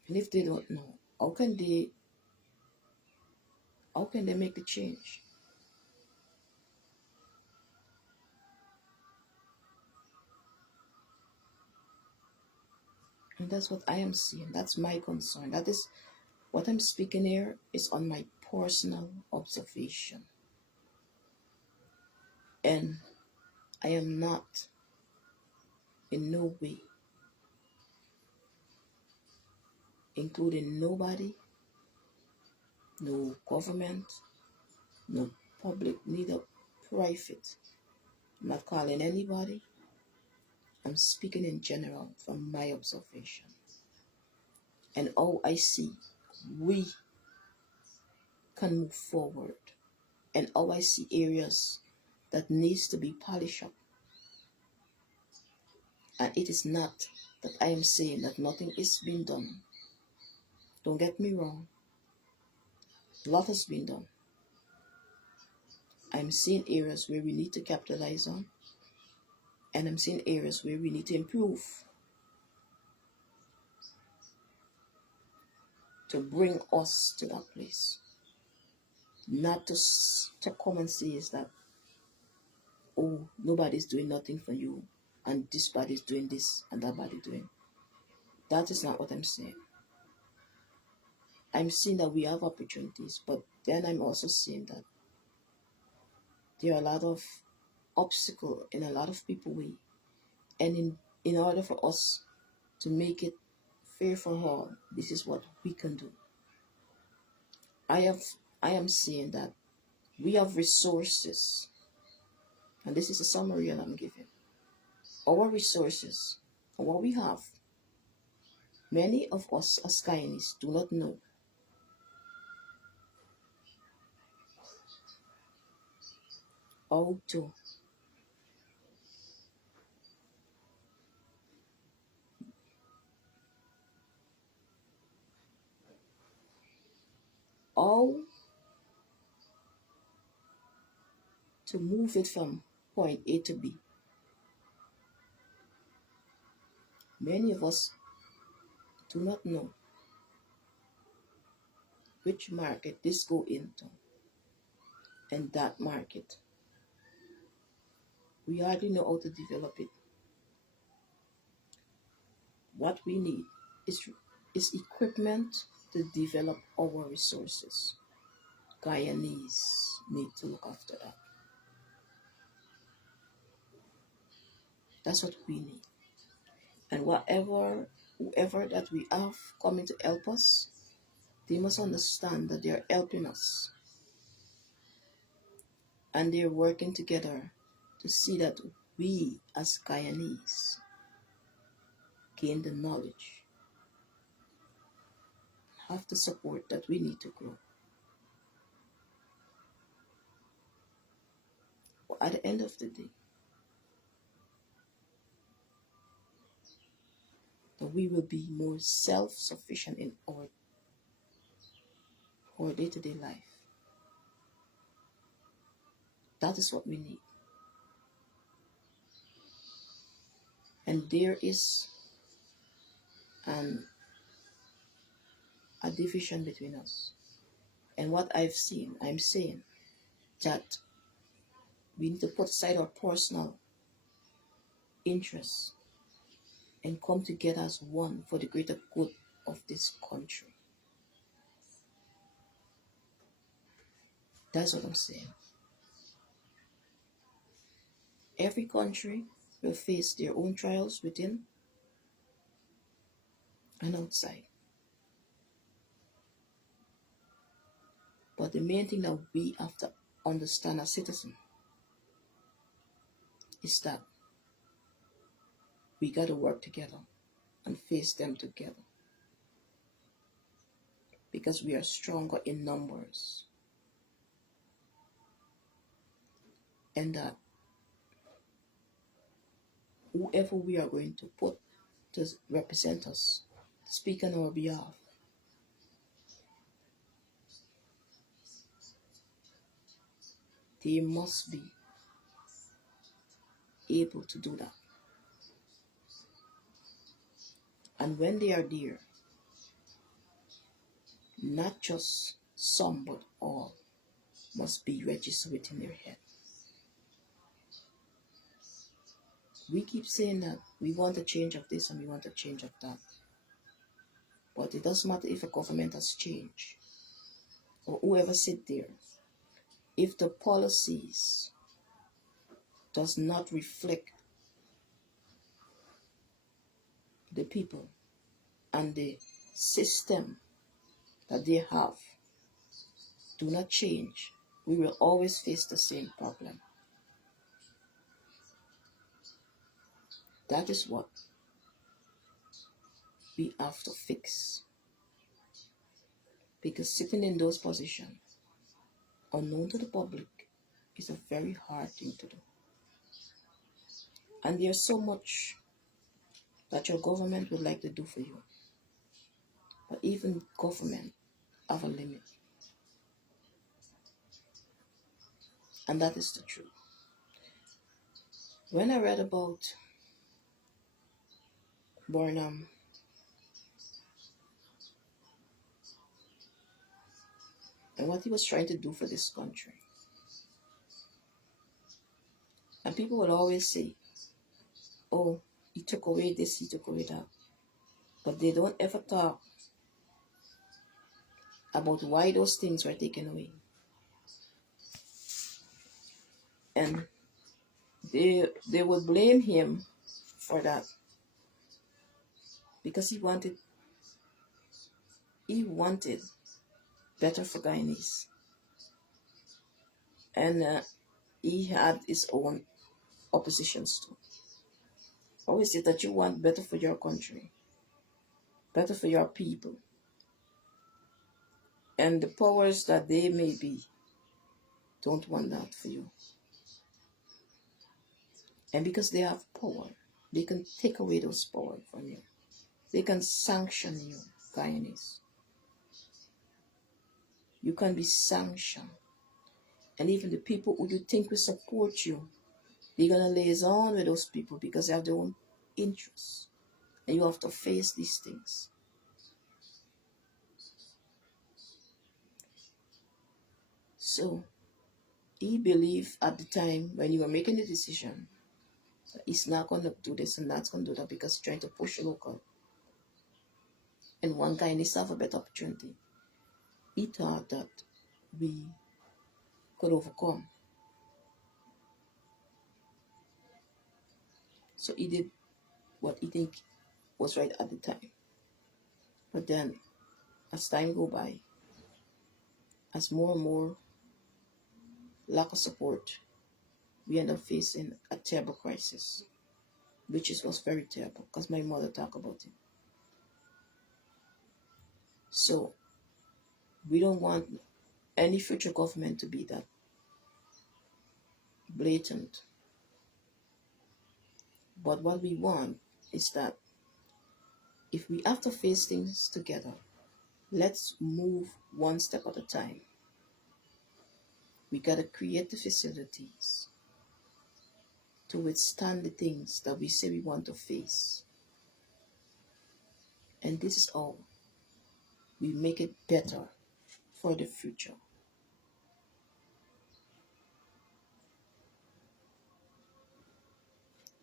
and if they don't know, how can they make the change? And that's what I am seeing. That's my concern. That is what I'm speaking here is on my personal observation. And I am not in no way including nobody, no government, no public, neither private. I'm not calling anybody. I'm speaking in general from my observation. And how I see we can move forward. And how I see areas that needs to be polished up. And it is not that I am saying that nothing is being done. Don't get me wrong. A lot has been done. I'm seeing areas where we need to capitalize on. And I'm seeing areas where we need to improve. To bring us to that place. Not to come and say is that, oh, nobody's doing nothing for you. And this body's doing this and that body doing. That is not what I'm saying. I'm seeing that we have opportunities, but then I'm also seeing that there are a lot of obstacles in a lot of people's way. And in order for us to make it fair for all, this is what we can do. I am seeing that we have resources, and this is a summary that I'm giving. Our resources, what we have, many of us as Guyanese do not know. How to move it from point A to B. Many of us do not know which market this go into, and that market. We hardly know how to develop it. What we need is equipment to develop our resources. Guyanese need to look after that. That's what we need. And whoever that we have coming to help us, they must understand that they are helping us. And they're working together to see that we as Guyanese gain the knowledge, have the support that we need to grow. But at the end of the day, that we will be more self-sufficient in our day-to-day life. That is what we need. And there is a division between us. And what I'm saying that we need to put aside our personal interests and come together as one for the greater good of this country. That's what I'm saying. Every country will face their own trials within and outside. But the main thing that we have to understand as citizens is that we got to work together and face them together, because we are stronger in numbers, and that whoever we are going to put to represent us, speak on our behalf, they must be able to do that. And when they are there, not just some but all must be registered within their head. We keep saying that we want a change of this and we want a change of that. But it doesn't matter if a government has changed or whoever sit there. If the policies does not reflect the people and the system that they have do not change, we will always face the same problem. That is what we have to fix. Because sitting in those positions, unknown to the public, is a very hard thing to do. And there's so much that your government would like to do for you. But even government have a limit. And that is the truth. When I read about Burnham, and what he was trying to do for this country, and people will always say, oh, he took away this, he took away that. But they don't ever talk about why those things were taken away. And they would blame him for that, because he wanted better for Guyanese. And he had his own oppositions too. Always say that you want better for your country, better for your people. And the powers that they may be don't want that for you. And because they have power, they can take away those power from you. They can sanction you, Guyanese. You can be sanctioned. And even the people who you think will support you, they're going to liaison with those people because they have their own interests. And you have to face these things. So, he believed at the time when you were making the decision that he's not going to do this and that's going to do that because he's trying to push local. And one guy needs to have a better opportunity. He thought that we could overcome. So he did what he think was right at the time. But then, as time go by, as more and more lack of support, we end up facing a terrible crisis, which was very terrible because my mother talked about it. So we don't want any future government to be that blatant. But what we want is that if we have to face things together, let's move one step at a time. We got to create the facilities to withstand the things that we say we want to face. And this is how we make it better for the future.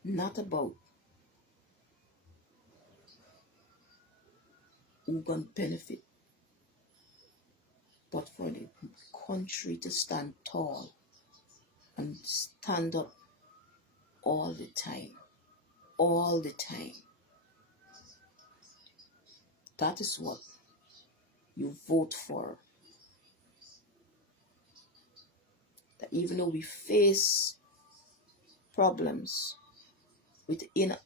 Not about who gonna benefit, but for the country to stand tall and stand up all the time. All the time. That is what you vote for. That even though we face problems within,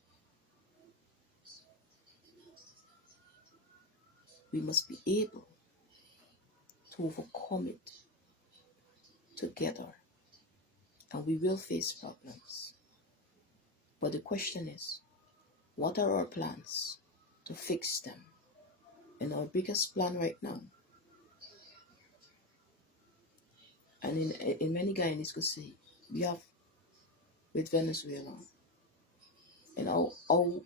we must be able to overcome it together. And we will face problems. But the question is, what are our plans to fix them? And our biggest plan right now, and in many Guyanese could say, we have with Venezuela, and how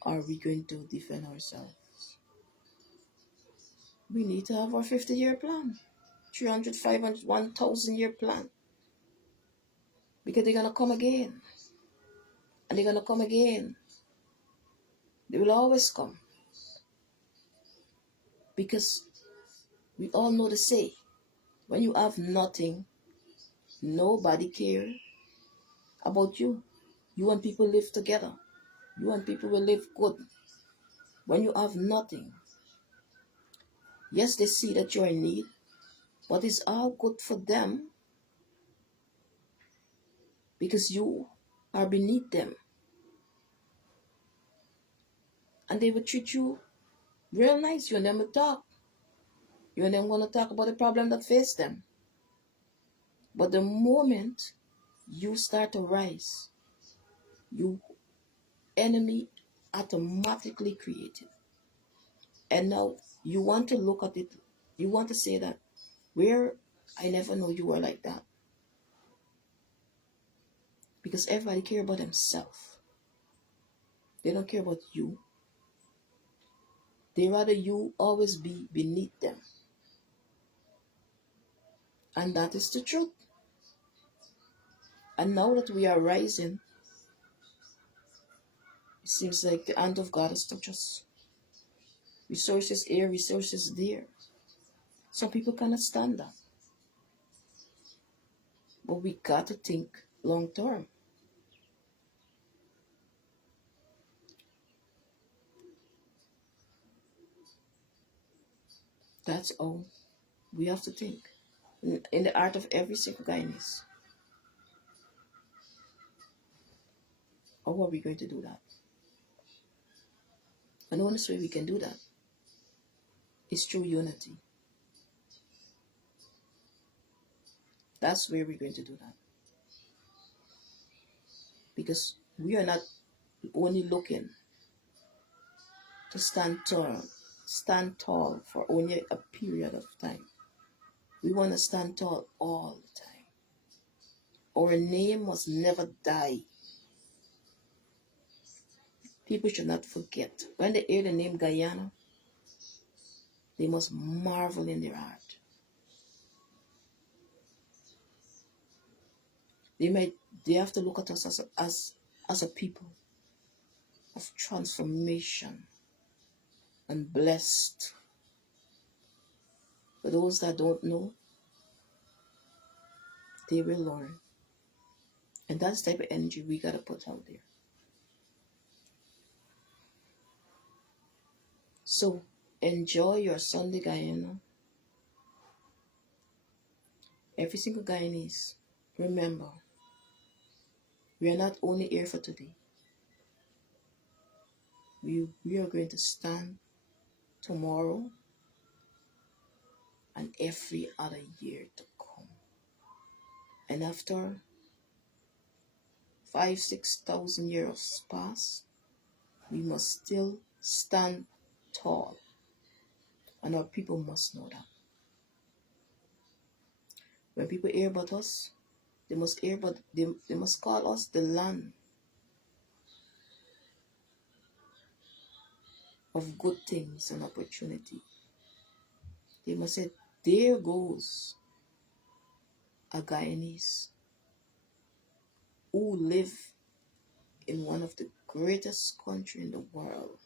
are we going to defend ourselves? We need to have our 50-year plan, 300, 500, 1,000-year plan. Because they're going to come again. And they're going to come again. They will always come. Because we all know the say, when you have nothing, nobody cares about you. You and people live together. You and people will live good. When you have nothing, yes, they see that you're in need, but it's all good for them because you are beneath them. And they will treat you real nice. You and them will talk. You and them going to talk about the problem that face them. But the moment you start to rise, you enemy automatically created. And now you want to look at it. You want to say that, where I never know you were like that. Because everybody care about themselves. They don't care about you. They rather you always be beneath them. And that is the truth. And now that we are rising, it seems like the hand of God has touched us. Resources here, resources there. Some people cannot stand that. But we got to think long term. That's all we have to think. In the art of every single Guyanese. How are we going to do that? And the only way we can do that is through unity. That's where we're going to do that. Because we are not only looking to stand tall for only a period of time. We want to stand tall all the time. Our name must never die. People should not forget. When they hear the name Guyana, they must marvel in their heart. They have to look at us as a people of transformation and blessed. For those that don't know, they will learn. And that's the type of energy we got to put out there. So, enjoy your Sunday Guyana. Every single Guyanese, remember, we are not only here for today. We are going to stand tomorrow and every other year to come. And after 5,000-6,000 years pass, we must still stand tall. And our people must know that. When people hear about us, they must call us the land of good things and opportunity. They must say, there goes a Guyanese who live in one of the greatest countries in the world.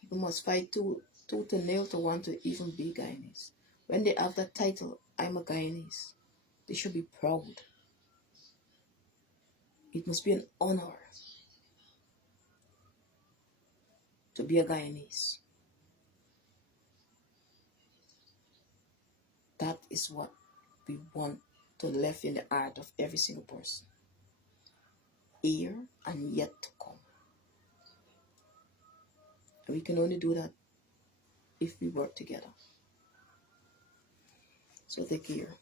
People must fight tooth and nail to want to even be Guyanese. When they have that title, I'm a Guyanese, they should be proud. It must be an honor to be a Guyanese. That is what we want to live in the heart of every single person, here and yet to come. And we can only do that if we work together. So take care.